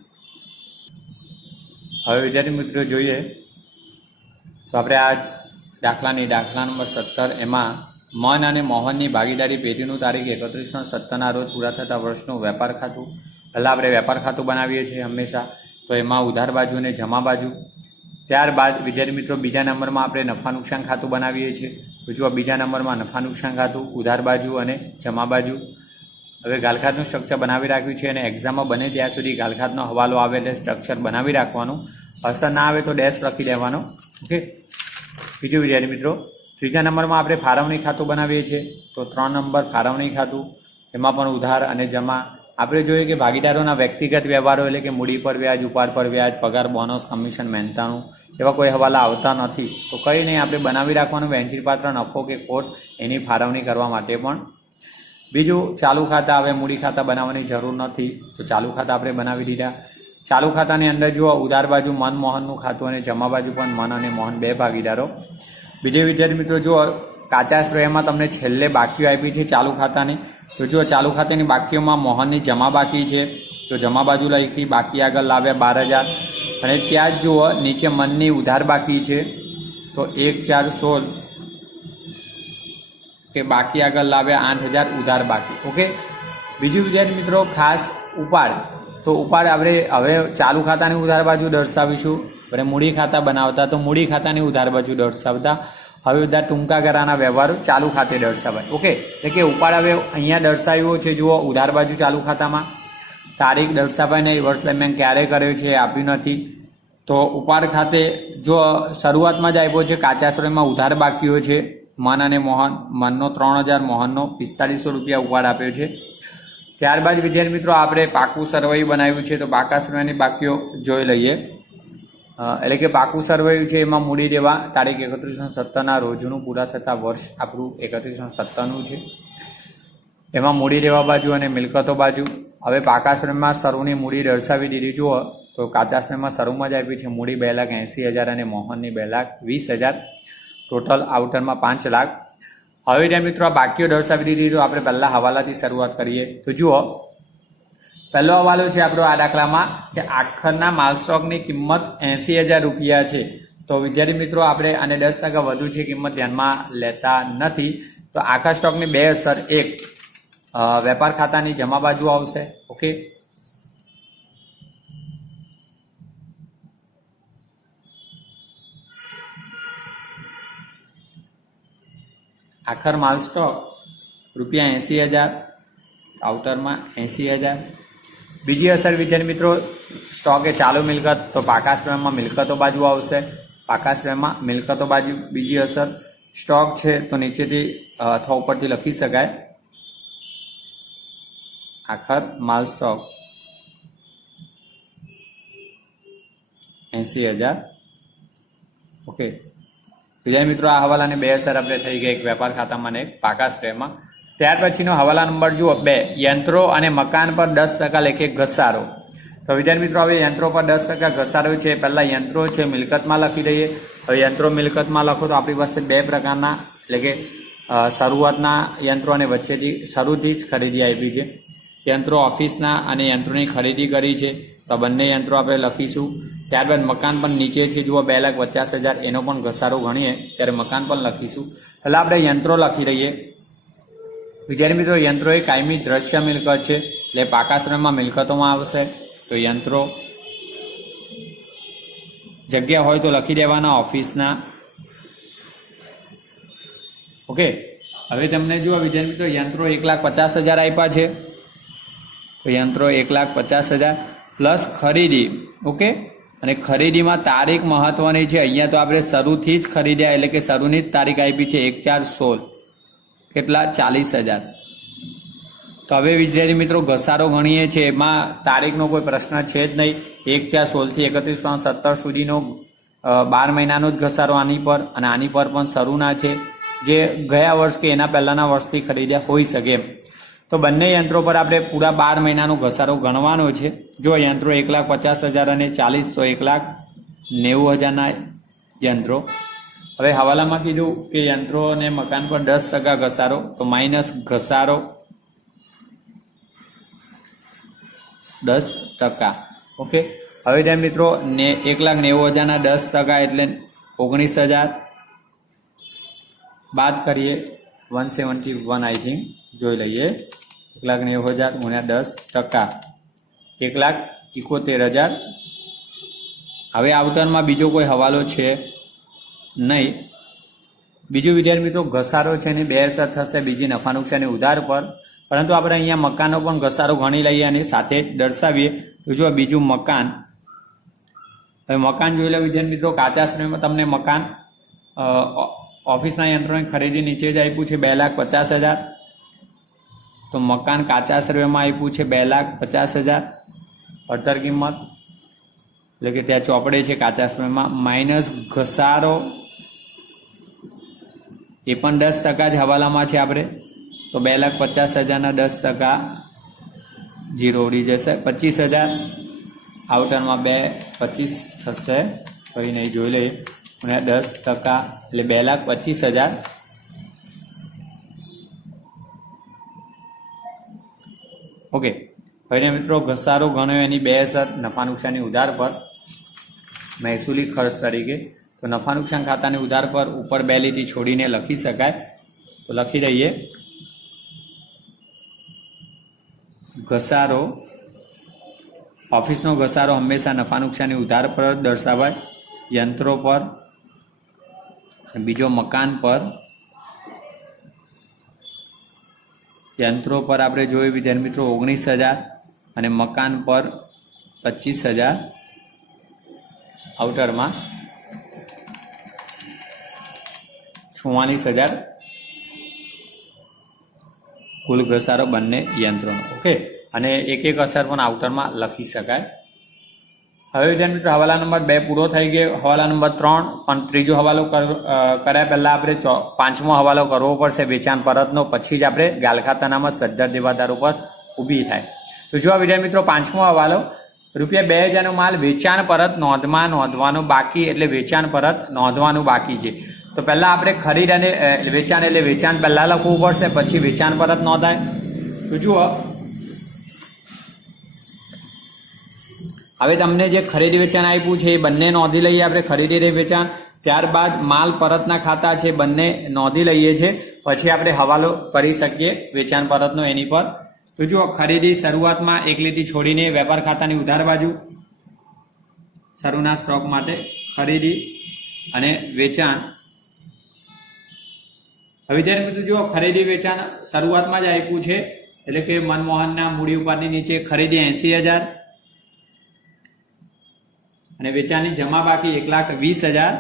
હવે વિદ્યાર્થી મિત્રો જોઈએ તો આપણે આ દાખલા નંબર 17, એમાં મન અને મોહનની ભાગીદારી પેઢીનું તારીખ 31/7ના રોજ પૂરા થતા વર્ષનું વેપાર ખાતું. પહેલાં આપણે વેપાર ખાતું બનાવીએ છીએ હંમેશા, તો એમાં ઉધાર બાજુ અને જમા બાજુ. ત્યારબાદ વિદ્યાર્થી મિત્રો બીજા નંબરમાં આપણે નફા નુકસાન ખાતું બનાવીએ છીએ. તો જો બીજા નંબરમાં નફા નુકસાન ખાતું, ઉધાર બાજુ અને જમા બાજુ. હવે ગાલખાતનું સ્ટ્રક્ચર બનાવી રાખ્યું છે અને એક્ઝામમાં બને ત્યાં સુધી ગાલખાતનો હવાલો આવે એટલે સ્ટ્રક્ચર બનાવી રાખવાનું, અસર ના આવે તો ડેશ લખી દેવાનો, ઓકે. બીજું વિદ્યાર્થી મિત્રો, ત્રીજા નંબરમાં આપણે ફાળવણી ખાતું બનાવીએ છીએ. તો 3 નંબર ફાળવણી ખાતું, એમાં પણ ઉધાર અને જમા. આપણે જોઈએ કે ભાગીદારોના વ્યક્તિગત વ્યવહારો એટલે કે મૂડી પર વ્યાજ, ઉપાડ પર વ્યાજ, પગાર, બોનસ, કમિશન, મહેનતાણું એવા કોઈ હવાલા આવતા નથી. તો કંઈ નહીં, આપણે બનાવી રાખવાનું વહેંચણીપાત્ર નફો કે ખોટ એની ફાળવણી કરવા માટે પણ. બીજું ચાલુ ખાતા, હવે મૂડી ખાતા બનાવવાની જરૂર નથી, તો ચાલુ ખાતા આપણે બનાવી દીધા. ચાલુ ખાતાની અંદર જુઓ ઉધાર બાજુ મન મોહનનું ખાતું અને જમા બાજુ પણ મન અને મોહન 2 ભાગીદારો. બીજે વિદ્યાર્થી મિત્રો જુઓ કાચા શ્રેયમાં તમને છેલ્લે બાકીઓ આપી છે ચાલુ ખાતાની. તો જુઓ ચાલુ ખાતાની બાકીઓમાં મોહનની જમા બાકી છે, તો જમા બાજુ લખી, બાકી આગળ લાવ્યા 12,000, અને ત્યાં જ જુઓ નીચે મનની ઉધાર બાકી છે, તો 1,416 કે બાકી આગળ લાવ્યા 8,000 ઉધાર બાકી, ઓકે. બીજું વિદ્યાર્થી મિત્રો ખાસ ઉપાડ, તો ઉપાડ આપણે હવે ચાલુ ખાતાની ઉધાર બાજુ દર્શાવીશું. આપણે મૂડી ખાતા બનાવતા તો મૂડી ખાતાની ઉધાર બાજુ દર્શાવતા. હવે બધા ટૂંકા ગાળાના વ્યવહારો ચાલુ ખાતે દર્શાવાય. ઓકે, એટલે કે ઉપાડ હવે અહીંયા દર્શાવ્યો છે. જુઓ, ઉધાર બાજુ ચાલુ ખાતામાં તારીખ દર્શાવાય નહીં, વર્ષ દરમિયાન ક્યારે કર્યો છે એ આપ્યું નથી. તો ઉપાડ ખાતે જો શરૂઆતમાં જ આપ્યો છે કાચા સમયમાં ઉધાર બાકીઓ છે મન અને મોહન. મનનો 3000, મોહનનો 4500 રૂપિયા ઉપાડ આપ્યો છે. ત્યારબાદ વિદ્યાર્થી મિત્રો આપણે પાકું સરવૈયું બનાવ્યું છે. તો પાકા સરવૈયાની બાકીઓ જોઈ લઈએ. એટલે કે પાકું સરવૈયું છે એમાં મૂડી દેવા તારીખ 31/7 રોજનું પૂરા થતા વર્ષ આપણું 31/7 છે. એમાં મૂડી દેવા બાજુ અને મિલકતો બાજુ. હવે પાકા શ્રમમાં શરૂની મૂડી દર્શાવી દીધી. જુઓ, તો કાચા શ્રમમાં શરૂમાં જ આપી છે મૂડી 2,80,000 અને મોહનની 2,20,000. ટોટલ આઉટરમાં 5 લાખ. હવે ત્યાં મિત્રો આ બાકીઓ દર્શાવી દીધી. તો આપણે પહેલા હવાલાથી શરૂઆત કરીએ. તો જુઓ, પહેલો હવાલો છે આપણો આ દાખલામાં કે આખરના માલ સ્ટોકની કિંમત 80,000 રૂપિયા છે. તો વિદ્યાર્થી મિત્રો આપણે આને 10% વધુ છે કિંમત ધ્યાનમાં લેતા નથી. તો આખા સ્ટોકની બે અસર. એક, વેપાર ખાતાની જમા બાજુ આવશે. ઓકે, આખર માલ સ્ટોક રૂપિયા 80,000, આઉટરમાં 80,000. બીજી અસર વિદ્યાર્થી મિત્રો સ્ટોક એ ચાલુ મિલકત. તો પાકા શ્રેણીમાં મિલકતો બાજુ આવશે. પાકા શ્રેણીમાં મિલકતો બાજુ. બીજી અસર સ્ટોક છે તો નીચેથી અથવા ઉપરથી લખી શકાય આખર માલ સ્ટોક 80,000. ઓકે વિદ્યાર્થી મિત્રો આ હવાલાની બે અસર આપણે થઈ ગઈ, એક વેપાર ખાતામાં અને એક પાકા શ્રેયમાં. ત્યાર પછીનો હવાલા નંબર જુઓ 2, યંત્રો અને મકાન પર 10% લેખે ઘસારો. તો વિદ્યાર્થી મિત્રો હવે યંત્રો પર 10% ઘસારો છે. પહેલા યંત્રો છે મિલકતમાં લખી દઈએ. હવે યંત્રો મિલકતમાં લખો તો આપણી પાસે બે પ્રકારના, એટલે કે શરૂઆતના યંત્રો અને વચ્ચેથી શરૂથી જ ખરીદી આપી છે. યંત્રો ઓફિસના અને યંત્રોની ખરીદી કરી છે. તો બંને યંત્રો આપણે લખીશું. ત્યારબાદ મકાન પણ નીચેથી જુઓ 2,50,000, એનો પણ ઘસારો ગણીએ ત્યારે મકાન પણ લખીશું. પહેલાં આપણે યંત્રો લખી રહીએ. વિદ્યાર્થી મિત્રો યંત્રો એ કાયમી દ્રશ્ય મિલકત છે, એટલે પાકા શ્રેણીમાં મિલકતોમાં આવશે. તો યંત્રો જગ્યા હોય તો લખી દેવાના ઓફિસના. ઓકે, હવે તમને જુઓ વિદ્યાર્થી મિત્રો યંત્રો 1,50,000 આપ્યા છે. તો યંત્રો 1,50,000 પ્લસ ખરીદી. ઓકે, અને ખરીદીમાં તારીખ મહત્વની છે. અહીંયા તો આપણે શરૂથી જ ખરીદ્યા, એટલે કે શરૂની જ તારીખ આપી છે 1/4/16. કેટલા? 40,000. તો હવે વિદ્યાર્થી મિત્રો ઘસારો ગણીએ છીએ. એમાં તારીખનો કોઈ પ્રશ્ન છે જ નહીં. 1/4/16 થી 31/17 સુધીનો 12 મહિનાનો જ ઘસારો આની પર, અને આની પર પણ શરૂના છે, જે ગયા વર્ષ કે એના પહેલાના વર્ષથી ખરીદ્યા હોઈ શકે એમ. તો બંને યંત્રો પર આપણે પૂરા 12 મહિનાનો ઘસારો ગણવાનો છે. જો યંત્રો 1,50,000 અને 40, તો 1,90,000ના યંત્રો. હવે હવાલામાં કીધું કે યંત્રો અને મકાન પર 10% ઘસારો, તો માઇનસ ઘસારો 10%. ઓકે, હવે ત્યાં મિત્રો 1,90,000ના 10% એટલે 19,000. બાદ કરીએ 171 આઈ થિંક, જોઈ લઈએ. 1,90,000 ગુણ્યા 10%, 1,71,000. હવે આઉટરમાં બીજો કોઈ હવાલો છે નહીં. બીજું વિદ્યાર્થી મિત્રો ઘસારો છે એની બે અસર થશે. બીજી નફા નુકસાની ઉધાર પર, પરંતુ આપણે અહીંયા મકાનનો પણ ઘસારો ગણી લઈએ અને સાથે જ દર્શાવીએ. તો જો બીજું મકાન. હવે મકાન જોઈ લો વિદ્યાર્થી મિત્રો. કાચા શ્રેણીમાં તમને મકાન ઓફિસના યંત્રોની ખરીદી નીચે જ આપ્યું છે 2,50,000. તો મકાન કાચા શ્રેણીમાં આપ્યું છે 2,50,000 પડતર કિંમત, એટલે કે ત્યાં ચોપડે છે કાચા શ્રેણીમાં. માઇનસ ઘસારો એ પણ 10% જ હવાલામાં છે આપણે. તો 2,50,000ના 10% 0 ઉડી જશે. 25,000 આઉટરમાં 25 થશે. કંઈ નહીં, જોઈ લઈએ. અને 10% એટલે 2,25,000. ઓકે, હવે મિત્રો ઘસારો ગણ્યો એની બે અસર નફા નુકસાની ઉધાર પર મહેસૂલી ખર્ચ તરીકે. તો નફા નુકસાન ખાતાની ઉધાર પર ઉપર બે લીટી છોડીને લખી શકાય. તો લખી દઈએ ઘસારો ઓફિસનો ઘસારો હંમેશા નફા નુકસાની ઉધાર પર દર્શાવાય, યંત્રો પર, બીજો મકાન પર, યંત્રો પર આપણે જોયું વિદ્યાર્થી મિત્રો 19,000 અને મકાન પર 25,000, આઉટરમાં 44,000 કુલ ઘસારો બંને યંત્રોનો. ઓકે, અને એક એક અસર પણ આઉટરમાં લખી શકાય. હવે વિદ્યાર્થી મિત્રો હવાલા નંબર 2 પૂરો થઈ ગયો. હવાલા નંબર 3 પણ ત્રીજો હવાલો કર્યા પહેલા આપણે પાંચમો હવાલો કરવો પડશે વેચાણ પરતનો, પછી જ આપણે ગાલખાત અનામત સદ્ધર દેવાદાર ઉપર ઊભી થાય. તો જો વિદ્યાર્થી મિત્રો પાંચમો હવાલો, ₹2,000 નો માલ વેચાણ પરત નોંધમાં નોંધવાનું બાકી, એટલે વેચાણ પરત નોંધવાનું બાકી છે. તો પહેલા આપણે ખરીદ અને વેચાણ એટલે વેચાણ પહેલા લખવું પડશે, પછી વેચાણ પરત નોંધાય. તો જુઓ હવે તમને જે ખરીદી વેચાણ આપ્યું છે એ બંને નોંધી લઈએ આપણે, ખરીદી વેચાણ. ત્યારબાદ માલ પરતના ખાતા છે બંને નોંધી લઈએ છીએ, પછી આપણે હવાલો કરી શકીએ વેચાણ પરતનો એની પર. તો જુઓ ખરીદી શરૂઆતમાં એક લીટી છોડીને વેપાર ખાતાની ઉધાર બાજુ શરૂના સ્ટોક માટે ખરીદી અને વેચાણ. હવે વિદ્યાર્થી મિત્રો જુઓ ખરીદી વેચાણ શરૂઆતમાં જ આપ્યું છે, એટલે કે મનમોહનના મૂડી ઉપાડની નીચે ખરીદી 80,000 અને વેચાણની જમા બાકી 1,20,000.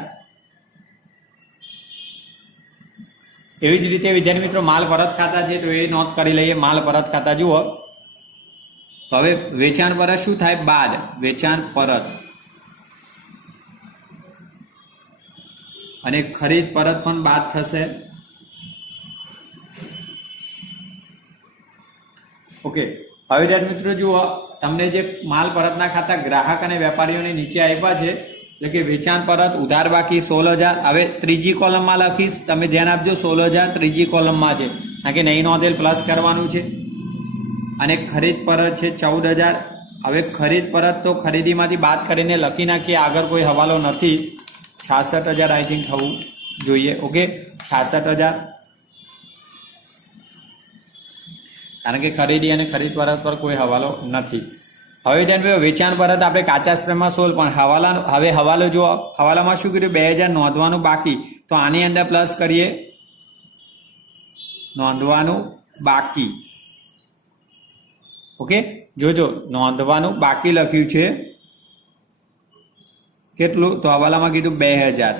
એવી જ રીતે વિદ્યાર્થી મિત્રો માલ પરત ખાતા છે તો એ નોંધ કરી લઈએ. માલ પરત ખાતા જુઓ, તો હવે વેચાણ પરત શું થાય? બાદ વેચાણ પરત અને ખરીદ પરત પણ બાદ થશે. ઓકે, હવે વિદ્યાર્થી મિત્રો જુઓ તમને જે માલ પરતના ખાતા ગ્રાહક અને વેપારીઓને નીચે આપ્યા છે, એટલે કે વેચાણ પરત ઉધાર બાકી 16,000. હવે ત્રીજી કોલમમાં લખીશ, તમે ધ્યાન આપજો 16,000 ત્રીજી કોલમમાં છે, કારણ કે નહીં નોંધેલ પ્લસ કરવાનું છે. અને ખરીદ પરત છે 14,000. હવે ખરીદ પરત તો ખરીદીમાંથી બાદ કરીને લખી નાખીએ, આગળ કોઈ હવાલો નથી. 66,000 આઈ થિંક થવું જોઈએ. ઓકે, 66,000, કારણ કે ખરીદી અને ખરીદ પરત પર કોઈ હવાલો નથી. હવે ધ્યાન વેચાણ પરત આપણે કાચા સ્પ્રેમાં 16, પણ હવે હવાલો જો હવાલામાં શું કર્યું? 2,000 નોંધવાનું બાકી, તો આની અંદર પ્લસ કરીએ નોંધવાનું બાકી. ઓકે, જોજો નોંધવાનું બાકી લખ્યું છે કેટલું? તો હવાલામાં કીધું 2,000.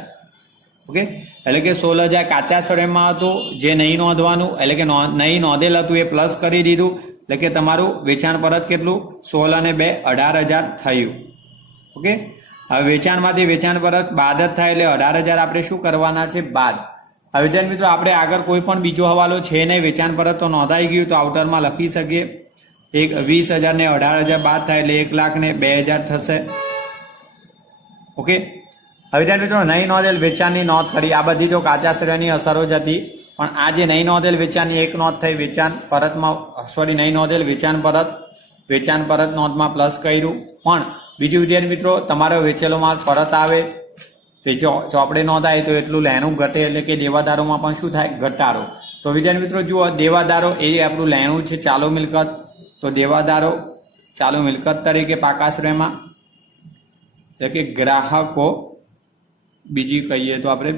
ઓકે, એટલે કે 16,000 કાચા સ્પ્રેમાં હતું જે નહીં નોંધવાનું, એટલે કે નહીં નોંધેલ હતું એ પ્લસ કરી દીધું, એટલે કે તમારું વેચાણ પરત કેટલું? 16 અને 2 18,000 થયું. ઓકે, હવે વેચાણમાંથી વેચાણ પરત બાદ જ થાય, એટલે 18,000 આપણે શું કરવાના છે? બાદ. હવે વિદ્યાર્થી મિત્રો આપણે આગળ કોઈ પણ બીજો હવાલો છે નહીં, વેચાણ પરત તો નોંધાઈ ગયું, તો આઉટરમાં લખી શકીએ 20,000 ને 18,000 બાદ થાય એટલે 1,00,000 ને 2,000 થશે. ઓકે, હવે વિદ્યાર્થી મિત્રો નહીં નોંધેલ વેચાણની નોંધ કરી. આ બધી તો કાચા શ્રેણીની અસરો જ હતી, પણ આ જે નહીં નોંધેલ વેચાણની એક નોંધ થઈ વેચાણ પરતમાં, સોરી નહીં નોંધેલ વેચાણ પરત નોંધમાં પ્લસ કર્યું. પણ બીજું વિદ્યાર્થી મિત્રો તમારો વેચેલો માલ પરત આવે તો ચોપડે નોંધાય તો એટલું લેણું ઘટે, એટલે કે દેવાદારોમાં પણ શું થાય? ઘટાડો. તો વિદ્યાર્થી મિત્રો જુઓ દેવાદારો એ આપણું લેણું છે ચાલુ મિલકત, તો દેવાદારો ચાલુ મિલકત તરીકે પાકા શ્રેણીમાં, એટલે કે ગ્રાહકો બીજી કહીએ તો આપણે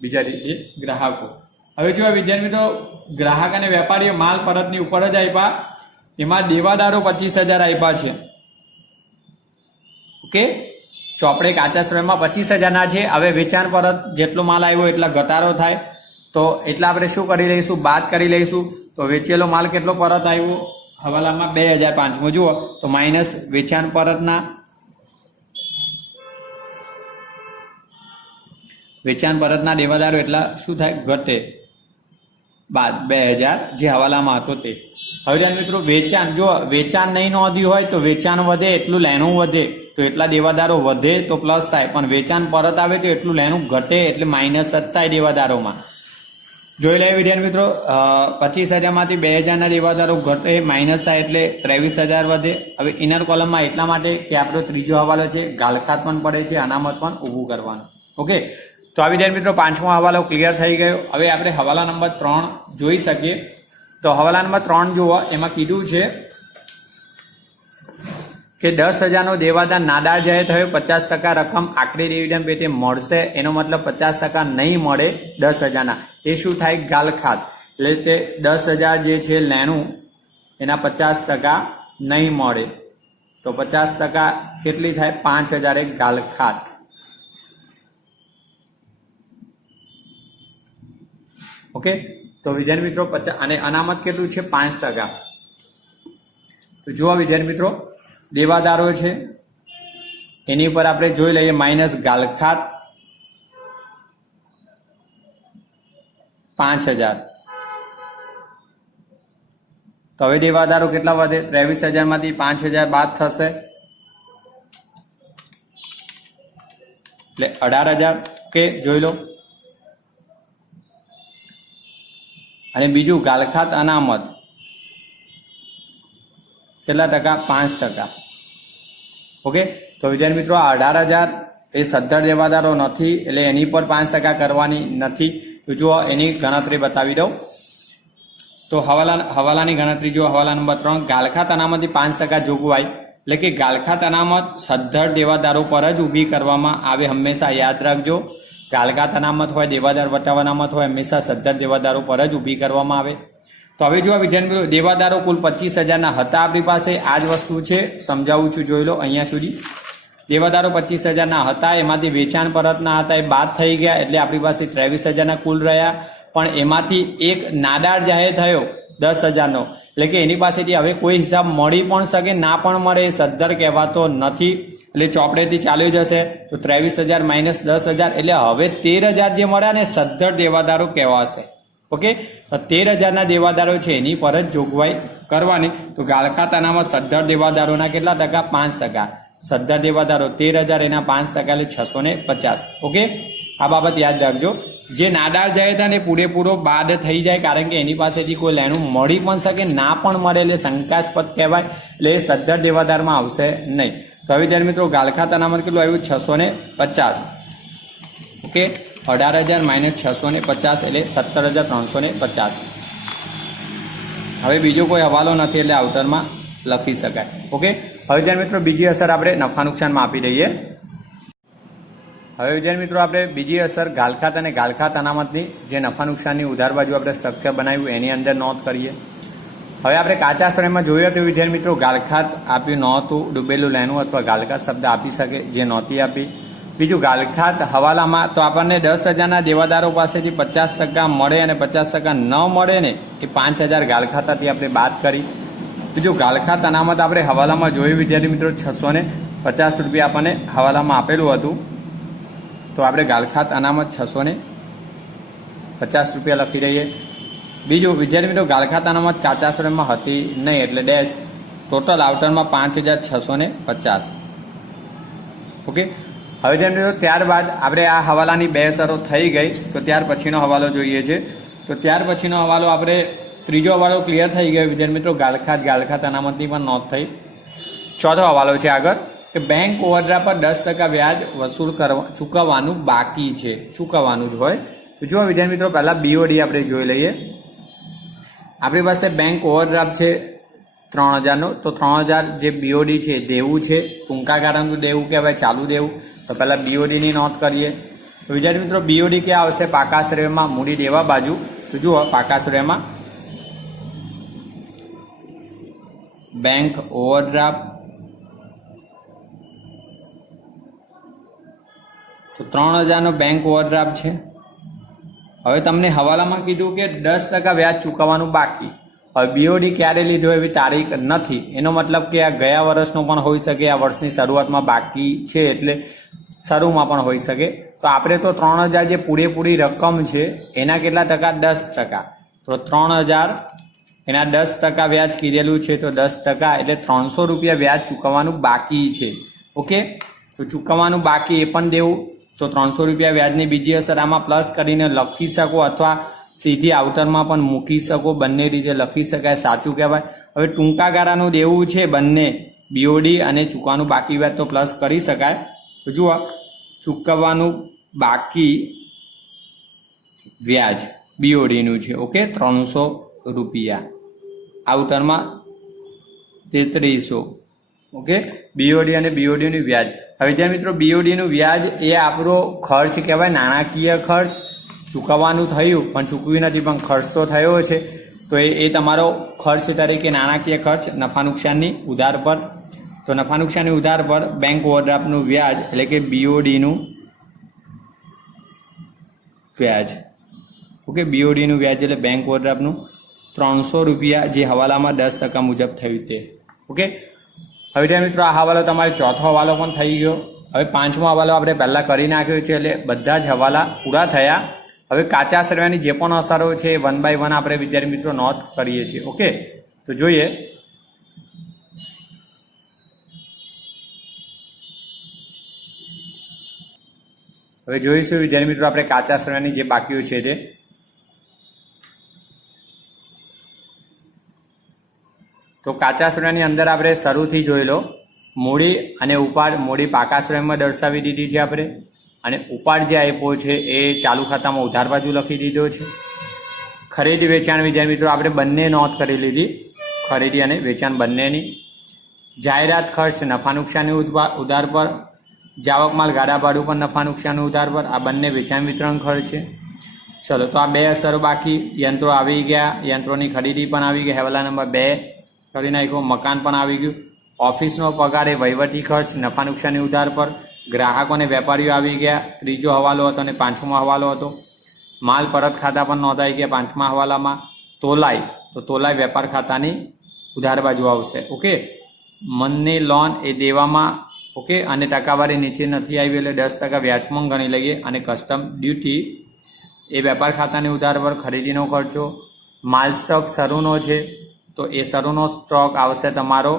બીજા રીતે ગ્રાહકો. હવે જો વિદ્યાર્થી મિત્રો ગ્રાહક અને વેપારીઓ માલ પરતની ઉપર જ આપ્યા, એમાં દેવાદારો 25,000 આપ્યા છે. ઓકે, ચોપડે કાચા શ્રેણીમાં 25,000 ના છે. હવે વેચાણ પરત જેટલો માલ આવ્યો એટલા ઘટાડો થાય, તો એટલા આપણે શું કરી લઈશું? બાદ કરી લઈશું. તો વેચેલો માલ કેટલો પરત આવ્યો? હવાલામાં 2,500 જુઓ, તો માઇનસ વેચાણ પરતના દેવાદારો એટલા શું થાય? ઘટે બાદ 2,000 જે હવાલામાં હતો તે. હવે ધ્યાન મિત્રો વેચાણ, જો વેચાણ નહીં નોંધ્યું હોય તો વેચાણ વધે એટલું લેણું વધે, તો એટલા દેવાદારો વધે તો પ્લસ થાય, પણ વેચાણ પરત આવે તો એટલું લેણું ઘટે એટલે માઇનસ જ થાય દેવાદારોમાં. જોઈ લે વિદ્યાર્થી મિત્રો 25,000 માંથી 2,000 ના દેવાદારો ઘટે, માઇનસ થાય એટલે 23,000 વધે. હવે ઇનર કોલમમાં એટલા માટે કે આપણો ત્રીજો હવાલો છે, ગાલખાત પણ પડે છે, અનામત પણ ઊભું કરવાનું. ઓકે, તો આ વિદ્યાર્થી મિત્રો પાંચમો હવાલો ક્લિયર થઈ ગયો. હવે આપણે હવાલા નંબર 3 જોઈ શકીએ. તો હવાલા નંબર 3 જુઓ, એમાં કીધું છે કે 10,000નો દેવાદાર નાદાર જાહેર થયો, 50% રકમ આખરી ડિવિડન્ડ પેટે મળશે, એનો મતલબ 50% નહીં મળે 10,000ના, એ શું થાય? ગાલખાત. એટલે તે 10,000 જે છે લેણું એના 50% નહીં મળે, તો 50% કેટલી થાય? 5,000 એક ગાલખાત. ઓકે, તો વિદ્યાર્થી મિત્રો 50 અને અનામત કેટલું છે? 5%. તો જુઓ વિદ્યાર્થી મિત્રો, દેવાદારો છે એની ઉપર આપણે જોઈ લઈએ માઇનસ ગાલખાત 5,000. તો હવે દેવાદારો કેટલા વધે? 23,000 માંથી 5,000 બાદ થશે એટલે 18,000. ઓકે, જોઈ લો. અને બીજું ગાલખાત અનામત કેટલા ટકા? 5%. ઓકે, તો વિદ્યાર્થી મિત્રો 18,000 એ સદ્ધર દેવાદારો નથી એટલે એની પર 5% કરવાની નથી. તો જુઓ એની ગણતરી બતાવી દઉં. તો હવાલાની ગણતરી જુઓ. હવાલા નંબર 3, ગાલખાત અનામતથી 5% જોગવાઈ, એટલે કે ગાલખાત અનામત સદ્ધર દેવાદારો પર જ ઊભી કરવામાં આવે. હંમેશા યાદ રાખજો, ગાલખાત અનામત હોય, દેવાદાર વટાવ અનામત હોય, હંમેશા સદ્ધર દેવાદારો પર જ ઊભી કરવામાં આવે. તો હવે જો વિદ્યાર્થી મિત્રો દેવાદારો કુલ 25,000ના હતા આપણી પાસે. આ જ વસ્તુ છે, સમજાવું છું, જોઈ લો. અહીંયા સુધી દેવાદારો 25,000ના હતા, એમાંથી વેચાણ પરતના હતા, એ બાદ થઈ ગયા એટલે આપણી પાસે 23,000ના કુલ રહ્યા. પણ એમાંથી એક નાદાર જાહેર થયો 10,000નો, એટલે કે એની પાસેથી હવે કોઈ હિસાબ મળી પણ શકે, ના પણ મળે, એ સદ્ધર કહેવાતો નથી, એટલે ચોપડેથી ચાલ્યો જશે. તો 23,000 માઇનસ 10,000 એટલે હવે 13,000 જે મળ્યા ને સદ્ધર દેવાદારો કહેવાશે. ઓકે, તો 13,000ના દેવાદારો છે એની પર જ જોગવાઈ કરવાની. તો ગાલખાત અનામત સદ્ધર દેવાદારોના કેટલા ટકા? 5%. સદ્ધર દેવાદારો 13,000 એના 5% એટલે 650. ઓકે, આ બાબત યાદ રાખજો. જે નાદાર જાહેર થાય ને પૂરેપૂરો બાદ થઈ જાય, કારણ કે એની પાસેથી કોઈ લેણું મળી પણ શકે, ના પણ મળે, એટલે શંકાસ્પદ કહેવાય, એટલે એ સદ્ધર દેવાદારમાં આવશે નહીં. તો હવે ત્યારે મિત્રો ગાલખાત અનામત કેટલું આવ્યું? 650. ઓકે, 18,000 માઇનસ 650 એટલે 17,350. હવે બીજો કોઈ હવાલો નથી એટલે આઉટરમાં લખી શકાય. ઓકે, હવે ત્યારે મિત્રો બીજી અસર આપણે નફા નુકસાનમાં આપી દઈએ. હવે વિદ્યાર્થી મિત્રો આપણે બીજી અસર ગાલખાત અને ગાલખાત અનામતની જે નફા નુકસાનની ઉધાર બાજુ આપણે સ્ટ્રક્ચર બનાવ્યું એની અંદર નોંધ કરીએ. હવે આપણે કાચા શ્રેણીમાં જોયું હતું વિદ્યાર્થી મિત્રો, ગાલખાત આપ્યું નહોતું, ડૂબેલું લેણું અથવા ગાલખાત શબ્દ આપી શકે, જે નહોતી આપી. બીજું ગાલખાત હવાલામાં તો આપણને 10,000ના દેવાદારો પાસેથી 50% મળે અને 50% ન મળે ને એ 5,000 ગાલખાતાથી આપણે બાદ કરી. બીજું ગાલખાત અનામત આપણે હવાલામાં જોયું વિદ્યાર્થી મિત્રો, 650 રૂપિયા આપણને હવાલામાં આપેલું હતું. તો આપણે ગાલખાત અનામત 650 રૂપિયા લખી દઈએ. બીજું વિદ્યાર્થી મિત્રો ગાલખાત અનામત કાચા શ્રેણીમાં હતી નહીં એટલે ડેશ, ટોટલ આઉટરમાં 5,650. ઓકે, હવે મિત્રો ત્યારબાદ આપણે આ હવાલાની બે અસરો થઈ ગઈ. તો ત્યાર પછીનો હવાલો જોઈએ છે. તો ત્યાર પછીનો હવાલો આપણે ત્રીજો હવાલો ક્લિયર થઈ ગયો વિદ્યાર્થી મિત્રો, ગાલખાત અનામતની પણ નોંધ થઈ. ચોથો હવાલો છે આગળ કે બેંક ઓવરડ્રાફ્ટ પર 10% વ્યાજ વસૂલ ચૂકવવાનું બાકી છે, ચૂકવવાનું જ હોય. તો જો વિદ્યાર્થી મિત્રો પહેલા બીઓડી આપણે જોઈ લઈએ. આપણી પાસે બેંક ઓવરડ્રાફ્ટ છે 3,000નો, તો 3,000 જે બીઓડી છે દેવું છે, ટૂંકા ગાળાનું દેવું કહેવાય, ચાલુ દેવું. તો પહેલા બીઓડીની નોંધ કરીએ. તો વિદ્યાર્થી મિત્રો બીઓડી ક્યાં આવશે? પાકા શ્રેયમાં મૂડી દેવા બાજુ. તો જુઓ પાકા શ્રેયમાં બેંક ઓવરડ્રાફ્ટ, તો 3,000નો બેંક ઓવરડ્રાફ્ટ છે. હવે તમને હવાલામાં કીધું કે 10% વ્યાજ ચૂકવવાનું બાકી. હવે બીઓડી ક્યારે લીધો એવી તારીખ નથી, એનો મતલબ કે આ ગયા વર્ષનો પણ હોઈ શકે, આ વર્ષની શરૂઆતમાં બાકી છે એટલે શરૂમાં પણ હોઈ શકે. તો આપણે તો 3,000 જે પૂરેપૂરી રકમ છે એના કેટલા ટકા? 10%. તો 3,000 એના 10% વ્યાજ કીધેલું છે, તો 10% એટલે 300 રૂપિયા વ્યાજ ચૂકવવાનું બાકી છે. ઓકે, તો ચૂકવવાનું બાકી એ પણ દેવું. તો 300 રૂપિયા વ્યાજની બીજી અસર આમાં પ્લસ કરીને લખી શકો અથવા સીધી આઉટરમાં પણ મૂકી શકો, બંને રીતે લખી શકાય, સાચું કહેવાય. હવે ટૂંકા ગાળાનું દેવું છે બંને, બીઓડી અને ચૂકવવાનું બાકી વ્યાજ, તો પ્લસ કરી શકાય. તો જુઓ ચૂકવવાનું બાકી વ્યાજ બીઓડીનું છે. ઓકે, 300 રૂપિયા, આઉટરમાં 3300. ઓકે, બીઓડી અને બીઓડીનું વ્યાજ. હવે વિદ્યાર્થી મિત્રો બીઓડીનું વ્યાજ એ આપણો ખર્ચ કહેવાય, નાણાકીય ખર્ચ ચૂકવવાનું થયું પણ ચૂકવ્યું નથી પણ ખર્ચ તો થયો છે, તો એ તમારો ખર્ચ તરીકે નાણાકીય ખર્ચ નફા નુકસાનની ઉધાર પર. તો નફા નુકસાનની ઉધાર પર બેંક ઓવરડ્રાફ્ટનું વ્યાજ એટલે કે બીઓડીનું વ્યાજ. ઓકે, બીઓડીનું વ્યાજ એટલે બેંક ઓવરડ્રાફ્ટનું 300 રૂપિયા, જે હવાલામાં 10% મુજબ થયું તે. ઓકે, હવે ત્યાં મિત્રો આ હવાલો તમારે ચોથો હવાલો પણ થઈ ગયો. હવે પાંચમો હવાલો આપણે પહેલા કરી નાખ્યો છે, એટલે બધા જ હવાલા પૂરા થયા. હવે કાચા સરવાયાની જે પણ અસરો છે 1 by 1 આપણે વિદ્યાર્થી મિત્રો નોંધ કરીએ છીએ. ઓકે, તો જોઈએ. હવે જોઈશું વિદ્યાર્થી મિત્રો આપણે કાચા સરવાયાની જે બાકીઓ છે તે. તો કાચા સરવાયાની અંદર આપણે શરૂથી જોઈ લો. મૂડી અને ઉપાડ. મૂડી પાકા સરવાયામાં દર્શાવી દીધી છે આપણે, અને ઉપાડ જે આપ્યો છે એ ચાલુ ખાતામાં ઉધાર બાજુ લખી દીધો છે. ખરીદી વેચાણ વિદ્યાર્થી મિત્રો આપણે બંને નોંધ કરી લીધી, ખરીદી અને વેચાણ બંનેની. જાહેરાત ખર્ચ નફા નુકસાની ઉધાર પર. જાવક માલ ગાડા ભાડું પર નફા નુકસાની ઉધાર પર. આ બંને વેચાણ વિતરણ ખર્ચ છે. ચલો, તો આ બે અસરો બાકી. યંત્રો આવી ગયા, યંત્રોની ખરીદી પણ આવી ગઈ, હવાલા નંબર 2 કરી નાખ્યો. મકાન પણ આવી ગયું. ઓફિસનો પગાર એ વહીવટી ખર્ચ નફા નુકસાની ઉધાર પર. ગ્રાહકો અને વેપારીઓ આવી ગયા, ત્રીજો હવાલો હતો, અને પાંચમો હવાલો હતો. માલ પરત ખાતા પણ નોંધાઈ ગયા પાંચમા હવાલામાં. તોલાઈ, તો તોલાઈ વેપાર ખાતાની ઉધાર બાજુ આવશે. ઓકે, મનની લોન એ દેવામાં. ઓકે, અને ટકાવારી નીચે નથી આવી એટલે 10% વ્યાજમાં ગણી લઈએ. અને કસ્ટમ ડ્યુટી એ વેપાર ખાતાની ઉધાર પર. ખરીદીનો ખર્ચો. માલ સ્ટોક શરૂનો છે, તો એ શરૂનો સ્ટોક આવશે તમારો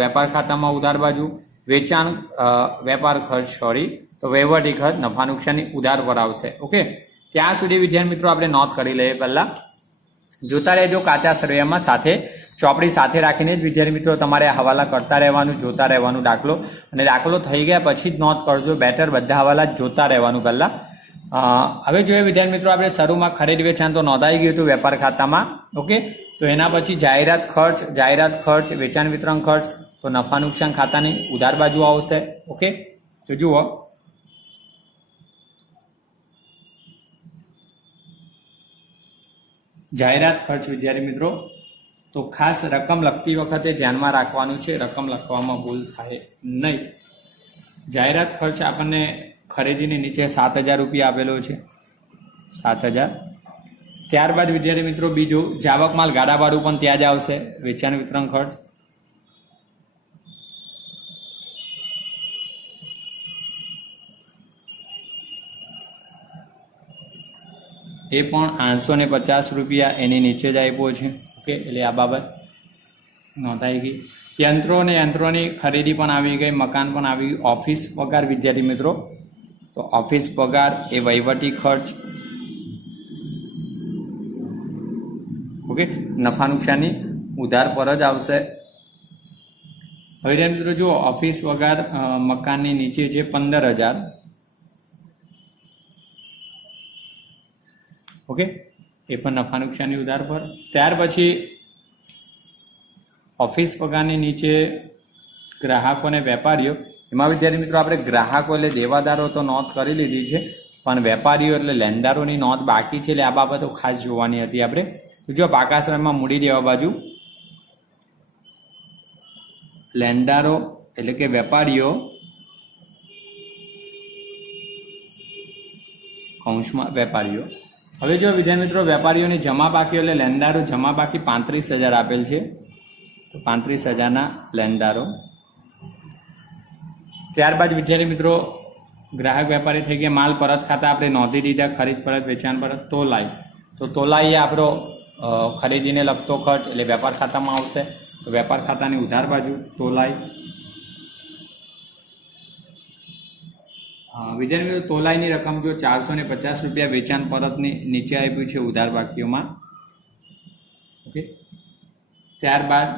વેપાર ખાતામાં ઉધાર બાજુ. વેચાણ વેપાર ખર્ચ તો વહીવટી ખર્ચ નફા નુકસાની ઉધાર પર આવશે. ઓકે, ત્યાં સુધી વિદ્યાર્થી મિત્રો આપણે નોંધ કરી લઈએ. પહેલા જોતા રહેજો કાચા સરવૈયામાં, સાથે ચોપડી સાથે રાખીને જ વિદ્યાર્થી મિત્રો તમારે હવાલા કરતા રહેવાનું, જોતા રહેવાનું દાખલો. અને દાખલો થઈ ગયા પછી જ નોંધ કરજો. બેટર બધા હવાલા જોતા રહેવાનું પહેલા. હવે જોઈએ વિદ્યાર્થી મિત્રો આપણે શરૂમાં ખરીદ વેચાણ તો નોંધાઈ ગયું હતું વેપાર ખાતામાં. ઓકે, તો એના પછી જાહેરાત ખર્ચ, વેચાણ વિતરણ ખર્ચ, તો નફા નુકસાન ખાતાની ઉધાર બાજુ આવશે. ઓકે, તો જુઓ. જાહેરાત ખર્ચ વિદ્યાર્થી મિત્રો, તો ખાસ રકમ લખતી વખતે ધ્યાનમાં રાખવાનું છે, રકમ લખવામાં ભૂલ થાય નહીં. જાહેરાત ખર્ચ આપણને ખરીદીની નીચે 7,000 રૂપિયા આપેલો છે, 7,000. ત્યારબાદ વિદ્યાર્થી મિત્રો બીજું જાવક માલ ગાડા ભાડું પણ ત્યાં જ આવશે, વેચાણ વિતરણ ખર્ચ. એ પણ 850 રૂપિયા એની નીચે જ આપ્યો છે. ઓકે, એટલે આ બાબત નોંધાઈ ગઈ. યંત્રો અને યંત્રોની ખરીદી પણ આવી ગઈ, મકાન પણ આવી ગયું. ઓફિસ પગાર વિદ્યાર્થી મિત્રો, તો ઓફિસ પગાર એ વહીવટી ખર્ચ. ઓકે, નફા નુકસાની ઉધાર પર જ આવશે. હવે મિત્રો જુઓ, ઓફિસ પગાર મકાનની નીચે છે 15,000. ઓકે, એ પણ નફા નુકસાની ઉધાર પર. ત્યાર પછી ઓફિસ પગારની નીચે ગ્રાહકો અને વેપારીઓ. એમાં વિદ્યાર્થી મિત્રો આપણે ગ્રાહકો એટલે દેવાદારો તો નોંધ કરી લીધી છે, પણ વેપારીઓ એટલે લેણદારોની નોંધ બાકી છે, એટલે આ બાબતો ખાસ જોવાની હતી આપણે. તો જો પાકા સમયમાં મૂડી દેવા બાજુ લેણદારો એટલે કે વેપારીઓ કૌંસમાં વેપારીઓ. હવે જો વિદ્યાર્થી મિત્રો વેપારીઓની જમા બાકી એટલે લેણદારો જમા બાકી 35,000 આપેલ છે, તો 35,000ના લેણદારો. ત્યારબાદ વિદ્યાર્થી મિત્રો ગ્રાહક વેપારી થઈ ગયા. માલ પરત ખાતા આપણે નોંધી દીધા, ખરીદ પરત, વેચાણ પરત. તોલાઈ, તો તોલાઈ આપણો ખરીદીને લગતો ખર્ચ એટલે વેપાર ખાતામાં આવશે, તો વેપાર ખાતાની ઉધાર બાજુ તોલાઈ. વિદ્યાર્થી મિત્રો તોલાઈની રકમ જો 450 રૂપિયા વેચાણ પરતની નીચે આપ્યું છે ઉધાર બાકીઓમાં. ઓકે, ત્યારબાદ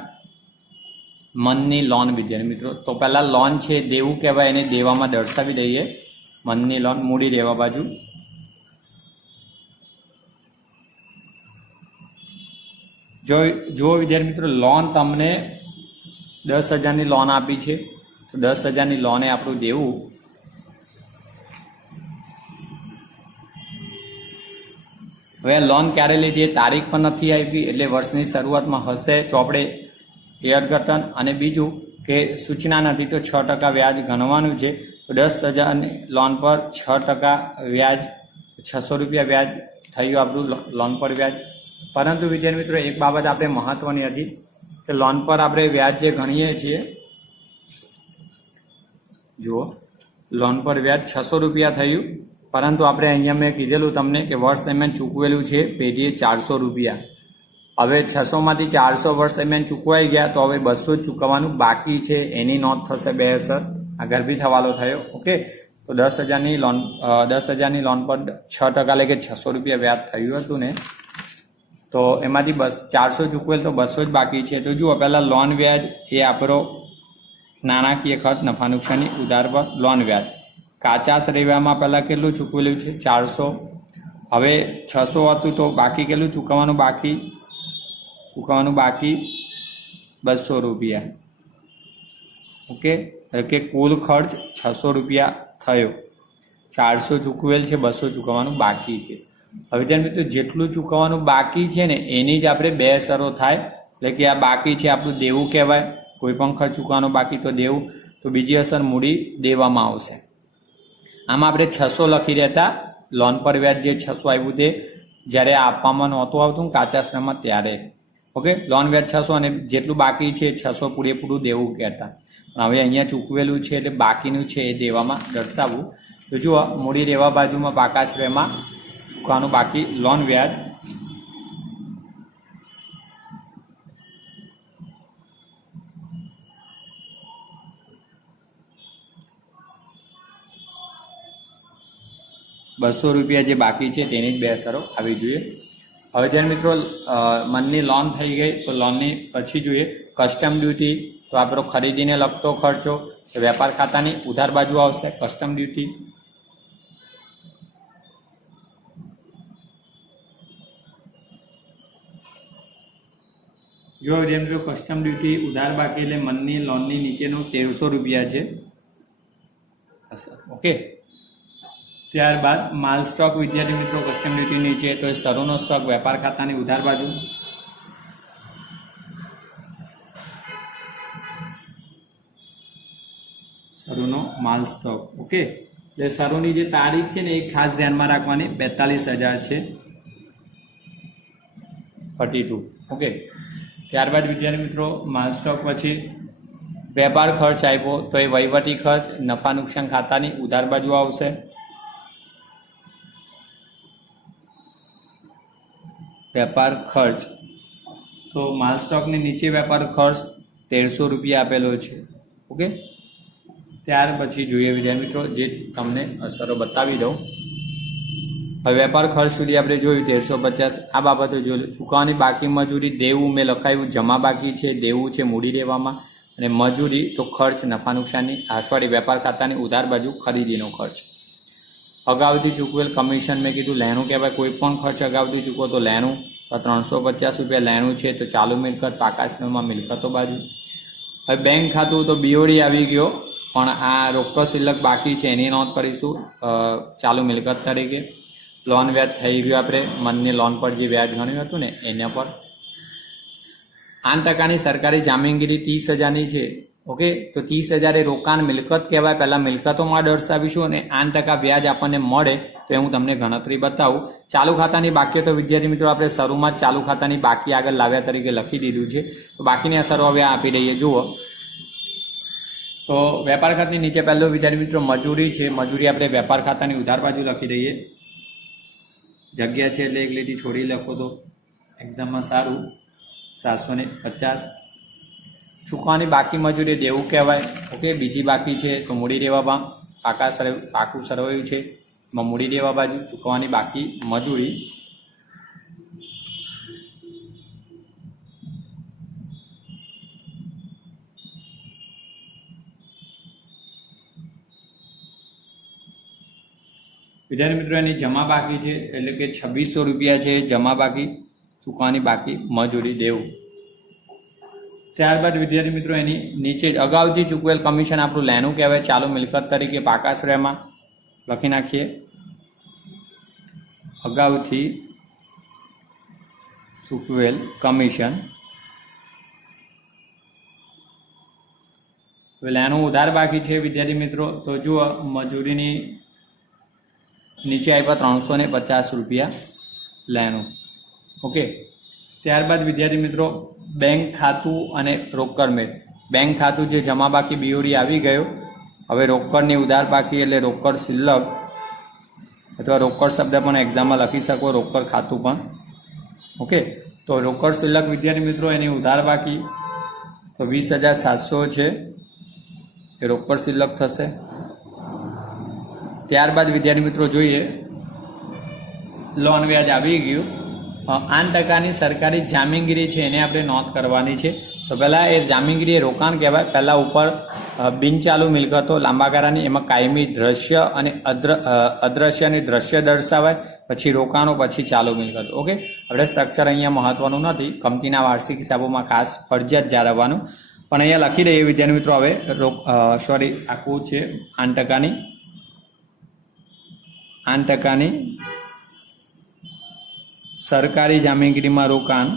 મનની લોન વિદ્યાર્થી મિત્રો, તો પહેલા લોન છે દેવું કહેવાય, એને દેવામાં દર્શાવી દઈએ. મનની લોન મૂડી દેવા બાજુ. જો વિદ્યાર્થી મિત્રો લોન તમને 10,000 લોન આપી છે, તો 10,000 લોન એ આપણું દેવું હવે લોન ક્યારે લીધી તારીખ પણ નથી આવી, એટલે વર્ષની શરૂઆતમાં હશે ચોપડે એ અર્થઘટન, અને બીજું કે સૂચના નથી તો 6% વ્યાજ ગણવાનું છે. તો 10,000 લોન પર 6% વ્યાજ, 600 રૂપિયા વ્યાજ થયું આપણું લોન પર વ્યાજ. પરંતુ વિદ્યાર્થી મિત્રો એક બાબત આપણે મહત્વની હતી કે લોન પર આપણે વ્યાજ જે ગણીએ છીએ, જુઓ લોન પર વ્યાજ 600 રૂપિયા થયું, પરંતુ આપણે અહીંયા મેં કીધેલું તમને કે વર્ષ દરમિયાન ચૂકવેલું છે પેઢીએ 400 રૂપિયા. હવે 600માંથી 400 વર્ષ દરમિયાન ચૂકવાઈ ગયા, તો હવે 200 જ ચૂકવવાનું બાકી છે, એની નોંધ થશે બે અસર. આ ગર્ભિત હવાલો થયો. ઓકે, તો 10,000 લોન, 10,000 લોન પર 6% એટલે કે 600 રૂપિયા વ્યાજ થયું હતું ને, તો એમાંથી 400 ચૂકવેલ તો 200 જ બાકી છે. તો જુઓ પહેલાં લોન વ્યાજ એ આપણો નાણાકીય ખર્ચ, નફા નુકસાની, ઉધાર પર લોન વ્યાજ. કાચા શ્રેણીમાં પહેલાં કેટલું ચૂકવેલું છે 400, હવે 600 હતું તો બાકી કેટલું ચૂકવવાનું બાકી 200 રૂપિયા. ઓકે, કે કુલ ખર્ચ 600 રૂપિયા થયો, 400 ચૂકવેલ છે, 200 ચૂકવવાનું બાકી છે. હવે ત્યાં મિત્રો જેટલું ચૂકવવાનું બાકી છે ને એની જ આપણે બે અસરો થાય, એટલે કે આ બાકી છે આપણું દેવું કહેવાય, કોઈ પણ ખર્ચ ચૂકવવાનું બાકી તો દેવું. તો બીજી અસર મૂડી દેવામાં આવશે. આમાં આપણે 600 લખી રહેતા, લોન પર વ્યાજ જે 600 આવ્યું તે જ્યારે આપવામાં નહોતું આવતું કાચા શ્રમમાં ત્યારે. ઓકે, લોન વ્યાજ 600 અને જેટલું બાકી છે 600 પૂરેપૂરું દેવું કહેતા. પણ હવે અહીંયા ચૂકવેલું છે એટલે બાકીનું છે એ દેવામાં દર્શાવવું. તો જુઓ મૂડી દેવા બાજુમાં પાકા શ્રેયમાં ચૂકવવાનું બાકી લોન વ્યાજ, ₹200 જે બાકી છે તેની જ બે અસરો આવી જોઈએ. હવે ધ્યાન મિત્રો મનની લોન થઈ ગઈ, તો લોનની પછી જોઈએ કસ્ટમ ડ્યુટી. તો આપણો ખરીદીને લગતો ખર્ચો, વેપાર ખાતાની ઉધાર બાજુ આવશે કસ્ટમ ડ્યુટી. જો જેમ કે કસ્ટમ ડ્યુટી ઉધાર બાકી એટલે મનની લોનની નીચેનું ₹1300 છે. ઓકે, ત્યારબાદ માલ સ્ટોક વિદ્યાર્થી મિત્રો કસ્ટમ ડ્યુટી નીચે, તો એ શરૂનો સ્ટોક વેપાર ખાતાની ઉધાર બાજુ. શરૂનો માલ સ્ટોક. ઓકે, એટલે શરૂની જે તારીખ છે ને એ ખાસ ધ્યાનમાં રાખવાની, 42,000 છે 42. ઓકે, ત્યારબાદ વિદ્યાર્થી મિત્રો માલ સ્ટોક પછી વેપાર ખર્ચ આપ્યો, તો એ વહીવટી ખર્ચ નફા નુકસાન ખાતાની ઉધાર બાજુ આવશે. વેપાર ખર્ચ, તો માલ સ્ટોકની નીચે વેપાર ખર્ચ ₹1300 આપેલો છે. ઓકે, ત્યાર પછી જોઈએ વિદ્યાર્થી મિત્રો જે તમને અસરો બતાવી દઉં. હવે વેપાર ખર્ચ સુધી આપણે જોયું 1350. આ બાબતો જોયું. ચૂકવવાની બાકી મજૂરી, દેવું મેં લખાયું જમા બાકી છે, દેવું છે મૂડી દેવામાં, અને મજૂરી તો ખર્ચ નફા નુકસાની, સોરી વેપાર ખાતાની ઉધાર બાજુ ખરીદીનો ખર્ચ. અગાઉથી ચૂકવેલ કમિશન મેં કીધું લેણું કહેવાય, કોઈ પણ ખર્ચ અગાઉથી ચૂકવો તો લેણું. તો ₹350 લેણું છે, તો ચાલુ મિલકત પાકા શ્રેણીમાં મિલકતો બાજુ. હવે બેંક ખાતું તો બીઓડી આવી ગયો, પણ આ રોકડ શિલ્લક બાકી છે એની નોંધ કરીશું ચાલુ મિલકત તરીકે. લોન વ્યાજ થઈ ગયું આપણે મનની લોન પર જે વ્યાજ ગણ્યું હતું ને એના પર. 8% સરકારી જામીનગીરી 30,000 છે. ઓકે, તો 30,000 એ રોકાણ મિલકત કહેવાય. પહેલાં મિલકતોમાં દર્શાવીશું અને 8% વ્યાજ આપણને મળે તો એ હું તમને ગણતરી બતાવું. ચાલુ ખાતાની બાકી તો વિદ્યાર્થી મિત્રો આપણે શરૂમાં જ ચાલુ ખાતાની બાકી આગળ લાવ્યા તરીકે લખી દીધું છે. તો બાકીની અસરો હવે આપી દઈએ. જુઓ તો વેપાર ખાતાની નીચે પહેલું વિદ્યાર્થી મિત્રો મજૂરી છે, મજૂરી આપણે વેપાર ખાતાની ઉધાર બાજુ લખી દઈએ. જગ્યા છે એટલે એક લીટી છોડી લખો તો એક્ઝામમાં સારું. 750. ચૂકવાની બાકી મજૂરી દેવું કહેવાય. ઓકે, બીજી બાકી છે તો મૂડી દેવામાં પાકું સરવાયું છે, મૂડી દેવા બાજુ ચૂકવાની બાકી મજૂરી. વિદ્યાર્થી મિત્રો એની જમા બાકી છે એટલે કે ₹2600 છે જમા બાકી, ચૂકવાની બાકી મજૂરી દેવું. ત્યારબાદ વિદ્યાર્થી મિત્રો એની નીચે જ અગાઉથી ચૂકવેલ કમિશન આપણું લેણું કહેવાય, ચાલુ મિલકત તરીકે પાકા શ્રેયમાં લખી નાખીએ, અગાઉથી ચૂકવેલ કમિશન. હવે લેણું ઉધાર બાકી છે વિદ્યાર્થી મિત્રો, તો જુઓ મજૂરીની નીચે આપ્યા 350 રૂપિયા લેણું. ઓકે, ત્યારબાદ વિદ્યાર્થી મિત્રો બેંક ખાતું અને રોકડ મેળ. બેંક ખાતું જે જમા બાકી બીઓડી આવી ગયો. હવે રોકડની ઉધાર બાકી એટલે રોકડ શિલ્લક, અથવા રોકડ શબ્દ પણ એક્ઝામમાં લખી શકો, રોકડ ખાતું પણ. ઓકે, તો રોકડ શિલ્લક વિદ્યાર્થી મિત્રો એની ઉધાર બાકી તો 20,700 છે, એ રોકડ શિલ્લક થશે. ત્યારબાદ વિદ્યાર્થી મિત્રો જોઈએ લોન વ્યાજ આવી ગયું. 8% સરકારી જામીનગીરી છે એને આપણે નોંધ કરવાની છે. તો પહેલાં એ જામીનગીરી એ રોકાણ કહેવાય. પહેલાં ઉપર બિનચાલુ મિલકતો લાંબા ગાળાની, એમાં કાયમી દ્રશ્ય અને અદ્રશ્યની દ્રશ્ય દર્શાવાય, પછી રોકાણો, પછી ચાલુ મિલકતો. ઓકે, આપણે સ્ટ્રક્ચર અહીંયા મહત્વનું નથી, કંપનીના વાર્ષિક હિસાબોમાં ખાસ ફરજિયાત જાળવવાનું. પણ અહીંયા લખી દઈએ વિદ્યાર્થી મિત્રો. હવે આખું છે 8% સરકારી જામીનગીરીમાં રોકાણ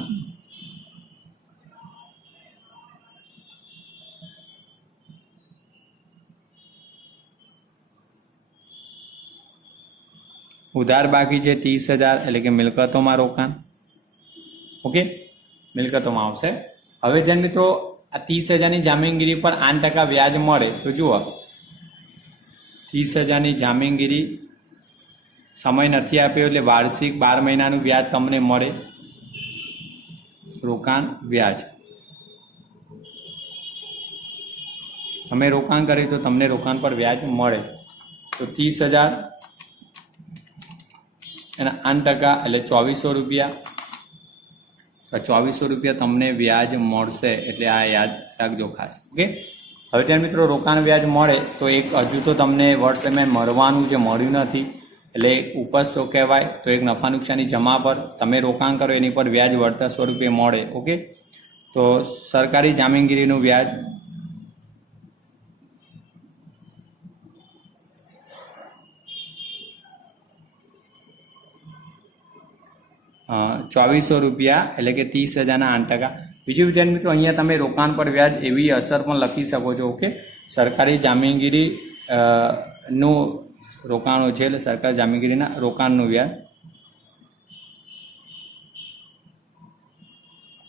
ઉધાર બાકી છે 30,000, એટલે કે મિલકતોમાં રોકાણ. ઓકે, મિલકતોમાં આવશે. હવે ધ્યાન મિત્રો આ 30,000ની જામીનગીરી પર 8% વ્યાજ મળે. તો જુઓ 30,000ની જામીનગીરી, સમય નથી આપ્યો એટલે વાર્ષિક 12 મહિનાનું વ્યાજ તમને મળે, રોકાણ વ્યાજ. તમે રોકાણ કરી તો તમને રોકાણ પર વ્યાજ મળે. તો 30,000 એના 8% એટલે 2,400 રૂપિયા. 2,400 રૂપિયા તમને વ્યાજ મળશે, એટલે આ યાદ રાખજો ખાસ. ઓકે, હવે ત્યાં મિત્રો રોકાણ વ્યાજ મળે તો એક હજુ તો તમને વર્ષ એમ મળવાનું જે મળ્યું નથી, એટલે ઉપજ તો કહેવાય. તો એક નફા નુકસાની જમા પર તમે રોકાણ કરો એની પર વ્યાજ વળતર સ્વરૂપે મળે. ઓકે, તો સરકારી જામીનગીરીનું વ્યાજ ₹2,400 એટલે કે 30,000ના 8%. બીજું વિદ્યાર્થી મિત્રો અહીંયા તમે રોકાણ પર વ્યાજ એવી અસર પણ લખી શકો છો. ઓકે, સરકારી જામીનગીરી નું રોકાણો છે એટલે સરકારી જામીનગીરીના રોકાણનું વ્યાજ,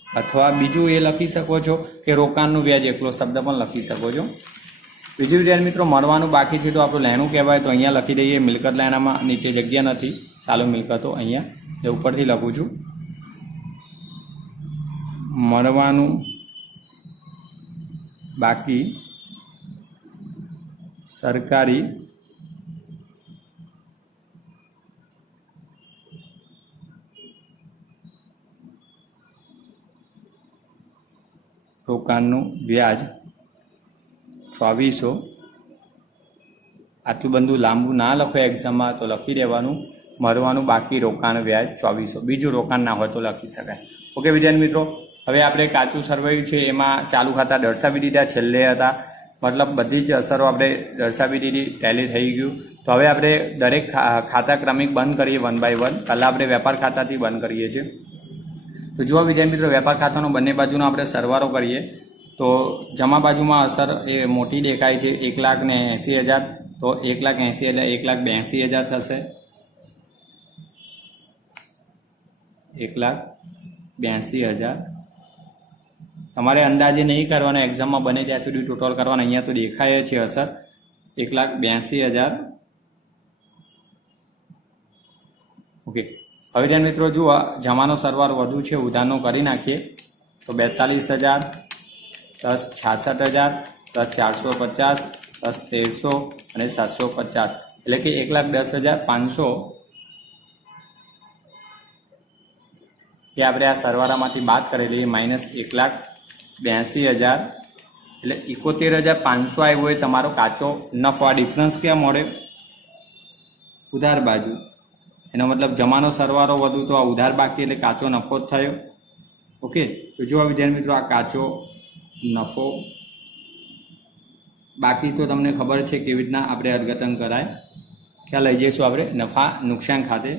અથવા બીજું એ લખી શકો છો કે રોકાણનું વ્યાજ એકલો શબ્દ પણ લખી શકો છો. બીજું વિદ્યાર્થી મિત્રો મળવાનું બાકી છે તો આપણું લેણું કહેવાય. તો અહીંયા લખી દઈએ મિલકત લેણામાં, નીચે જગ્યા નથી, ચાલુ મિલકતો અહીંયા એ ઉપરથી લખું છું. મળવાનું બાકી સરકારી રોકાણનું વ્યાજ 2,400. આટલું બધું લાંબુ ના લખો એક્ઝામમાં, તો લખી દેવાનું મળવાનું બાકી રોકાણ વ્યાજ 2,400. બીજું રોકાણ ના હોય તો લખી શકાય. ઓકે વિદ્યાર્થી મિત્રો, હવે આપણે કાચું સરવૈયું છે એમાં ચાલુ ખાતા દર્શાવી દીધા, છેલ્લે હતા, મતલબ બધી જ અસરો આપણે દર્શાવી દીધી, ટેલી થઈ ગયું. તો હવે આપણે દરેક ખાતા ક્રમિક બંધ કરીએ 1 by 1. પહેલાં આપણે વેપાર ખાતાથી બંધ કરીએ છીએ. તો જુઓ વિદ્યાર્થી મિત્રો, વેપાર ખાતાનો બંને બાજુનો આપણે સરવાળો કરીએ તો જમા બાજુમાં અસર એ મોટી દેખાય છે, 1,80,000. તો 1,80,000 એટલે 1,82,000 થશે. 1,82,000 તમારે અંદાજે નહીં કરવાના, એક્ઝામમાં બને ત્યાં સુધી ટોટલ કરવાના. અહીંયા તો દેખાય છે અસર 1,82,000. ઓકે, હવે ધ્યાન મિત્રો જુઓ જમાનો સરવાળો વધુ છે, ઉધારનો કરી નાખીએ તો 42,000 પ્લસ 66,000 પ્લસ 450 પ્લસ 1,300 અને 750 એટલે કે 1,10,500 એ આપણે આ સરવાળામાંથી બાદ કરી લઈએ, માઇનસ 1,82,000 એટલે 71,500 આવ્યો હોય તમારો કાચો નફો. આ ડિફરન્સ ક્યાં મળે? ઉધાર બાજુ. એનો મતલબ જમાનો સરવાળો વધુ તો આ ઉધાર બાકી એટલે કાચો નફો જ થયો. ઓકે, તો જો વિદ્યાર્થી મિત્રો આ કાચો નફો બાકી તો તમને ખબર છે કેવી રીતના આપણે અર્થઘટન કરાય. ક્યાં લઈ જઈશું આપણે નફા નુકસાન ખાતે.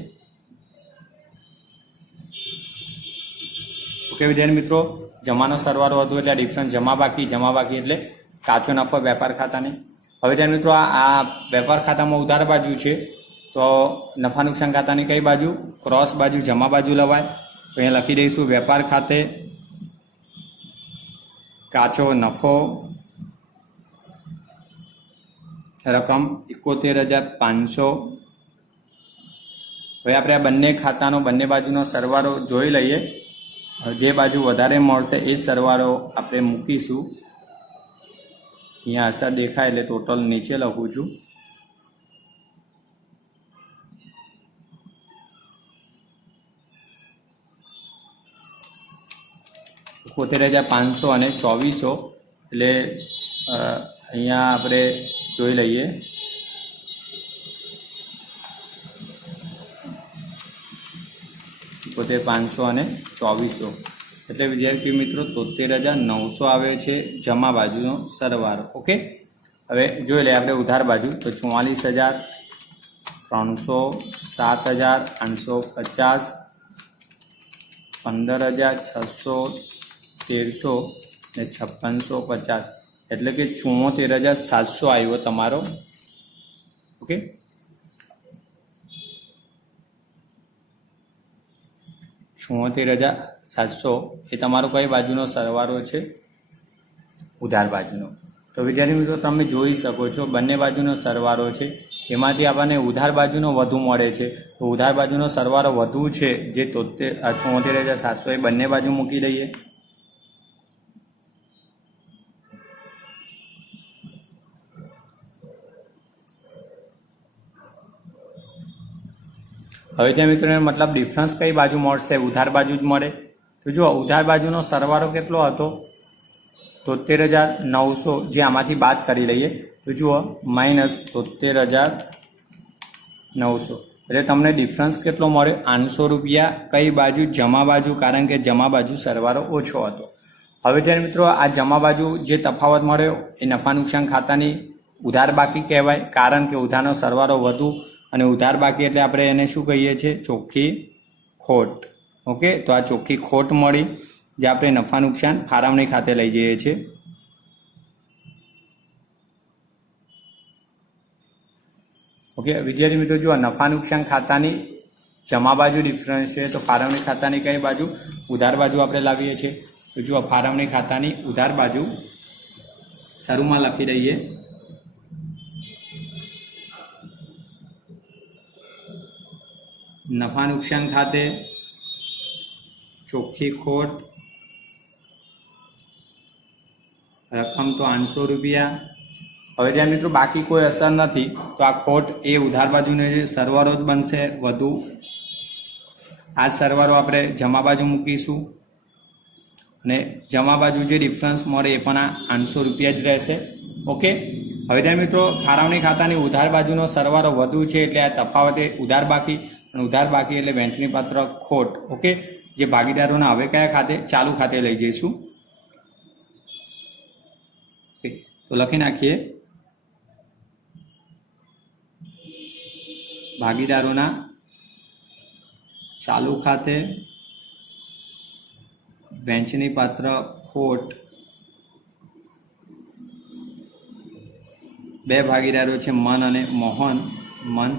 ઓકે વિદ્યાર્થી મિત્રો, જમાનો સરવાળો હતો એટલે ડિફરન્સ જમા બાકી એટલે કાચો નફો વેપાર ખાતાને. હવે વિદ્યાર્થી મિત્રો આ વેપાર ખાતામાં ઉધાર બાજુ છે તો નફા નુકસાન ખાતાની કઈ બાજુ ક્રોસ બાજુ જમા બાજુ લવાય. તો અહીંયા લખી દઈશું વેપાર ખાતે કાચો નફો રકમ 71,500. હવે આપણે આ બંને ખાતાનો બંને બાજુનો સરવાળો જોઈ લઈએ. જે બાજુ વધારે મળશે એ સરવાળો આપણે મૂકીશું. અહીંયા અસર દેખાય એટલે ટોટલ નીચે લખું છું. $71,500 અને 2400 એટલે અહીંયા આપણે જોઈ લઈએ. $71,500 અને 2400 એટલે વિદ્યાર્થી મિત્રો 73,900 આવે છે જમા બાજુનો સરવાળો. ઓકે, હવે જોઈ લઈએ આપણે ઉધાર બાજુ. તો 44,300, 7,850, 15,600, 1300 ને 5650 એટલે કે 74,700 આવ્યો તમારો. ઓકે, $74,700 એ તમારો કઈ બાજુનો સરવાળો છે ઉધાર બાજુનો. તો વિદ્યાર્થી મિત્રો તમે જોઈ શકો છો બંને બાજુનો સરવાળો છે. એમાંથી આપણને ઉધાર બાજુનો વધુ મળે છે. તો ઉધાર બાજુનો સરવાળો વધુ છે જે 74,700 એ બંને બાજુ મૂકી દઈએ. હવે ત્યાં મિત્રો મતલબ ડિફરન્સ કઈ બાજુ મળશે ઉધાર બાજુ જ મળે. તો જુઓ ઉધાર બાજુનો સરવાળો કેટલો હતો 73,900 જે આમાંથી બાદ કરી લઈએ. તો જુઓ -73,900 એટલે તમને ડિફરન્સ કેટલો મળે ₹800 કઈ બાજુ જમા બાજુ, કારણ કે જમા બાજુ સરવાળો ઓછો હતો. હવે ત્યાં મિત્રો આ જમા બાજુ જે તફાવત મળ્યો એ નફા નુકસાન ખાતાની ઉધાર બાકી કહેવાય, કારણ કે ઉધારનો સરવાળો વધુ અને ઉધાર બાકી એટલે આપણે એને શું કહીએ છીએ ચોખ્ખી ખોટ. ઓકે, તો આ ચોખ્ખી ખોટ મળી જે આપણે નફા નુકસાન ફાળવણી ખાતે લઈ જઈએ છીએ. ઓકે વિદ્યાર્થી મિત્રો જુઓ નફા નુકસાન ખાતાની જમા બાજુ ડિફરન્સ છે તો ફાળવણી ખાતાની કઈ બાજુ ઉધાર બાજુ આપણે લાવીએ છીએ. તો જુઓ ફાળવણી ખાતાની ઉધાર બાજુ શરૂમાં લખી દઈએ નફા નુકસાન ખાતે ચોખ્ખી ખોટ રકમ તો ₹800. હવે ત્યાં મિત્રો બાકી કોઈ અસર નથી તો આ ખોટ એ ઉધાર બાજુને જે સરવાળો જ બનશે વધુ. આ સરવાળો આપણે જમા બાજુ મૂકીશું અને જમા બાજુ જે ડિફરન્સ મળે એ પણ આ ₹800 જ રહેશે. ઓકે, હવે ત્યાં મિત્રો ફાળવણી ખાતાની ઉધાર બાજુનો સરવાળો વધુ છે એટલે આ તફાવત ઉધાર બાકી અને ઉધાર બાકી એટલે વહેંચણી પાત્ર ખોટ. ઓકે, જે ભાગીદારોના હવે કયા ખાતે ચાલુ ખાતે લઈ જઈશું. તો લખી નાખીએ ભાગીદારોના ચાલુ ખાતે વહેંચણી પાત્ર ખોટ. બે ભાગીદારો છે મન અને મોહન. મન.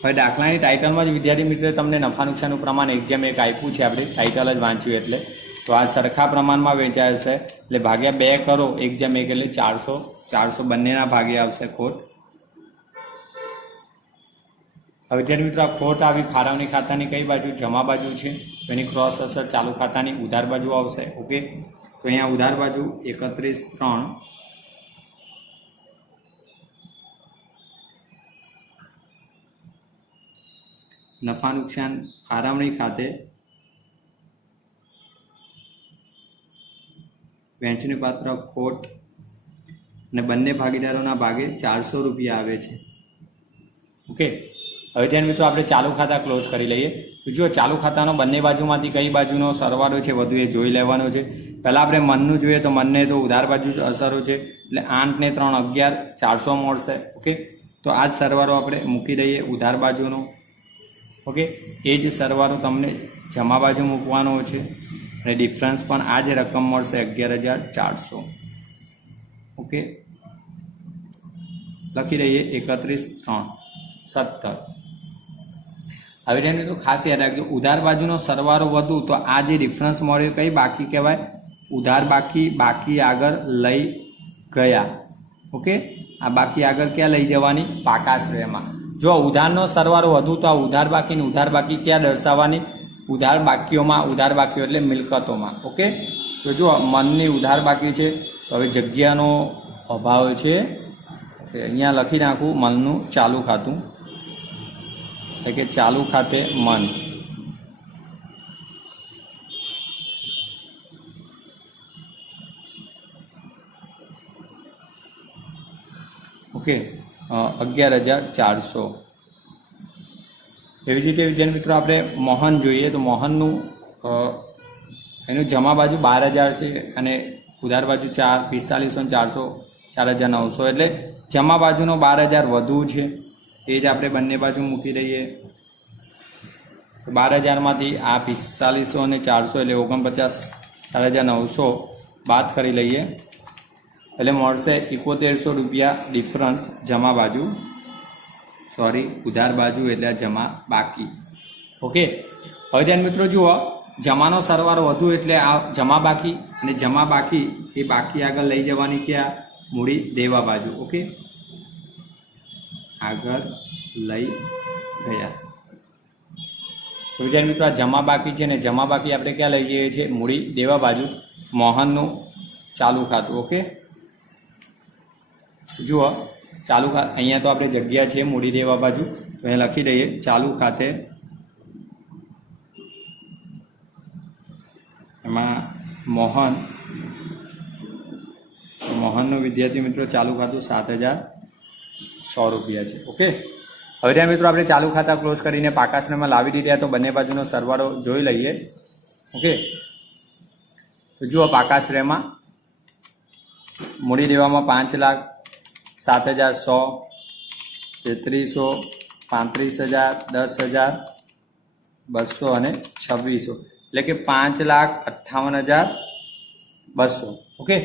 હવે દાખલાની ટાઇટલમાં જ વિદ્યાર્થી મિત્રો તમને નફા નુકસાનનું પ્રમાણ 1:1 આપ્યું છે. આપણે ટાઇટલ જ વાંચ્યું એટલે તો આ સરખા પ્રમાણમાં વેચાય છે એટલે ભાગ્યા 2 કરો 1:1 એટલે 400 બંનેના ભાગે આવશે ખોટ. હવે વિદ્યાર્થી મિત્રો આ ખોટ આવી ફાળવણી ખાતાની કઈ બાજુ જમા બાજુ છે તો એની ક્રોસ અસર ચાલુ ખાતાની ઉધાર બાજુ આવશે. ઓકે, તો અહીંયા ઉધાર બાજુ 31,300 નફા નુકસાન ફાળવણી ખાતે વહેંચણી પાત્ર ખોટ અને બંને ભાગીદારોના ભાગે ₹400 આવે છે. ઓકે, હવે ધ્યાન મિત્રો આપણે ચાલુ ખાતા ક્લોઝ કરી લઈએ. તો જો ચાલુ ખાતાનો બંને બાજુમાંથી કઈ બાજુનો સરવાળો છે વધુ એ જોઈ લેવાનો છે. પહેલાં આપણે મનનું જોઈએ તો મનને તો ઉધાર બાજુ જ અસરો છે એટલે 8 ને 3 11 400 મળશે. ઓકે, તો આ જ સરવાળો આપણે મૂકી દઈએ ઉધાર બાજુનો. ઓકે, એ જ સરવાળો તમને જમા બાજુ મૂકવાનો છે અને ડિફરન્સ પણ આ જ રકમ મળશે 11,400. ઓકે, લખી દઈએ 31 3 17. હવે તેને તો ખાસ યાદ રાખજો, ઉધાર બાજુનો સરવાળો વધુ તો આ જે ડિફરન્સ મળ્યો કઈ બાકી કહેવાય? ઉધાર બાકી આગળ લઈ ગયા. ઓકે, આ બાકી આગળ ક્યાં લઈ જવાની? પાકા શ્રેયમાં. જો ઉધારનો સરવાળો વધુ તો આ ઉધાર બાકી ને ઉધાર બાકી ક્યાં દર્શાવવાની? ઉધાર બાકીઓમાં. ઉધાર બાકીઓ એટલે મિલકતોમાં. ઓકે, તો જો મનની ઉધાર બાકી છે તો હવે જગ્યાનો અભાવ છે. અહીંયા લખી નાખું મનનું ચાલુ ખાતું, એટલે કે ચાલુ ખાતે મન. ઓકે, 11,400. એવી જ રીતે વિદ્યાર્થી મિત્રો આપણે મોહન જોઈએ તો મોહનનું એનું જમા બાજુ 12,000 છે અને ઉધાર બાજુ 45,400 4,900, એટલે જમા બાજુનો 12,000 વધુ છે. એ જ આપણે બંને બાજુ મૂકી દઈએ. 12,000માંથી આ 4500 અને 400 એટલે 49,900 બાદ કરી લઈએ એટલે મળશે 7100 રૂપિયા ડિફરન્સ જમા બાજુ, સોરી ઉધાર બાજુ એટલે જમા બાકી. ઓકે, હવે ધ્યાન મિત્રો જુઓ, જમાનો સરવાળો વધુ એટલે આ જમા બાકી અને જમા બાકી એ બાકી આગળ લઈ જવાની ક્યાં? મૂડી દેવા બાજુ. ઓકે, આગળ લઈ ગયા. તો વિદ્યાર્થી મિત્રો આ જમા બાકી છે ને જમા બાકી આપણે ક્યાં લઈ જઈએ છીએ? મૂડી દેવા બાજુ, મોહનનું ચાલુ ખાતું. ઓકે, જુઓ ચાલુ ખાતું અહીંયા તો આપણે જગ્યા છે મૂડી દેવા બાજુ, તો અહીંયા લખી દઈએ ચાલુ ખાતે. એમાં મોહનનું વિદ્યાર્થી મિત્રો ચાલુ ખાતું 7,100 રૂપિયા છે. ઓકે, હવે ત્યાં મિત્રો આપણે ચાલુ ખાતા ક્લોઝ કરીને પાકા શ્રેયમાં લાવી દીધા તો બંને બાજુનો સરવાળો જોઈ લઈએ. ઓકે, તો જુઓ પાકા શ્રેયમાં મૂડી દેવામાં 5,00,000, 7,100, 3300, 35,000, 10,000, 200 અને 2600, એટલે કે 5,58,200. ઓકે,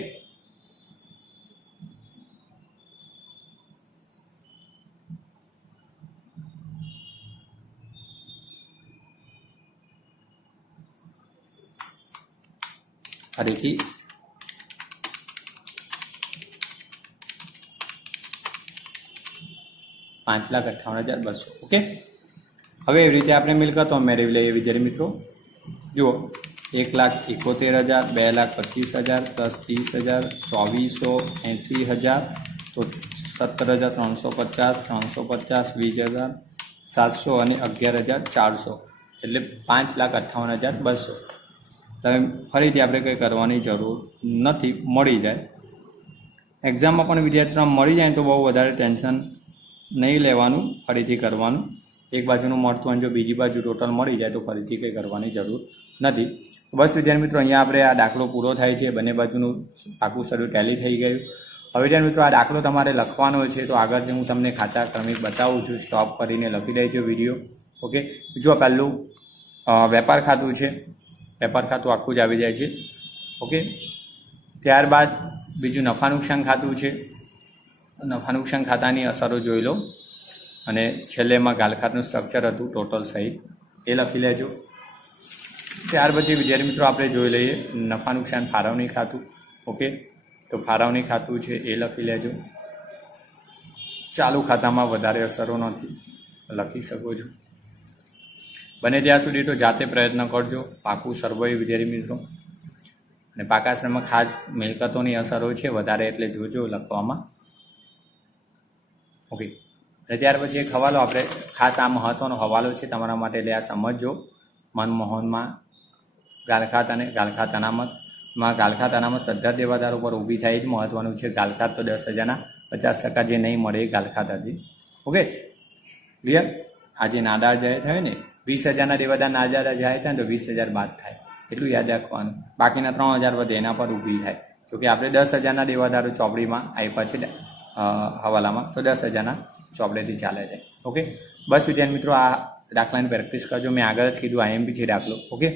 ફરીથી 5,58,200. ઓકે, હવે એવી રીતે આપણે મિલકતો મેળવી લઈએ વિદ્યાર્થી મિત્રો. જુઓ 1,71,000, 2,25,000, 10,30,000, 2,400, 80,000, તો 17,350, 350, 20,000, 700 અને 11,400, એટલે 5,58,200. તમે ફરીથી આપણે કંઈ કરવાની જરૂર નથી, મળી જાય. એક્ઝામમાં પણ વિદ્યાર્થીઓને મળી જાય તો બહુ વધારે ટેન્શન નહીં લેવાનું, ફરીથી કરવાનું. એક બાજુનું મળતું હોય જો બીજી બાજુ ટોટલ મળી જાય તો ફરીથી કંઈ કરવાની જરૂર નથી. બસ વિદ્યાર્થી મિત્રો અહીંયા આપણે આ દાખલો પૂરો થાય છે. બંને બાજુનું પાકું શરૂ ટેલી થઈ ગયું. હવે વિદ્યાર્થી મિત્રો આ દાખલો તમારે લખવાનો છે તો આગળ હું તમને ખાતા ક્રમિક બતાવું છું. સ્ટોપ કરીને લખી દેજો વિડીયો. ઓકે, જો પહેલું વેપાર ખાતું છે, વેપાર ખાતું આખું જ આવી જાય છે. ઓકે, ત્યારબાદ બીજું નફા નુકસાન ખાતું છે. નફા નુકસાન ખાતાની અસરો જોઈ લો અને છેલ્લે એમાં ગાલખાતનું સ્ટ્રક્ચર હતું ટોટલ સહિત એ લખી લેજો. ત્યાર પછી વિદ્યાર્થી મિત્રો આપણે જોઈ લઈએ નફા નુકસાન ફાળવણી ખાતું. ઓકે, તો ફાળવણી ખાતું છે એ લખી લેજો. ચાલુ ખાતામાં વધારે અસરો નથી, લખી શકો છો. બને ત્યાં સુધી તો જાતે પ્રયત્ન કરજો, પાકું સર્વે વિદ્યાર્થી મિત્રો. અને પાકા શ્રેયમાં ખાસ મિલકતોની અસરો છે વધારે એટલે જોજો લખવામાં. ઓકે, અને ત્યાર પછી એક હવાલો આપણે ખાસ આ મહત્ત્વનો હવાલો છે તમારા માટે, એટલે આ સમજજો. મનમોહનમાં ગાલખાત અને ગાલખાત અનામતમાં ગાલખાત અનામત શ્રદ્ધા દેવાદારો પર ઊભી થાય જ મહત્ત્વનું છે. ગાલખાત તો 10,000ના 50% જે નહીં મળે એ ગાલખાત હતી. Okay, clear. આ જે નાદાર જાહેર થયો ને 20,000ના દેવાદાર નાદાર જાહેર થાય ને તો 20,000 બાદ થાય, એટલું યાદ રાખવાનું. બાકીના 3,000 વધે એના પર ઊભી થાય. જોકે આપણે 10,000ના દેવાદારો ચોપડીમાં આપ્યા છે હવાલામાં, તો 10,000ના ચોપડેથી ચાલે છે. ઓકે, બસ વિદ્યાર્થી મિત્રો આ દાખલાની પ્રેક્ટિસ કરજો. મેં આગળ જ કીધું IMP છે દાખલો. ઓકે.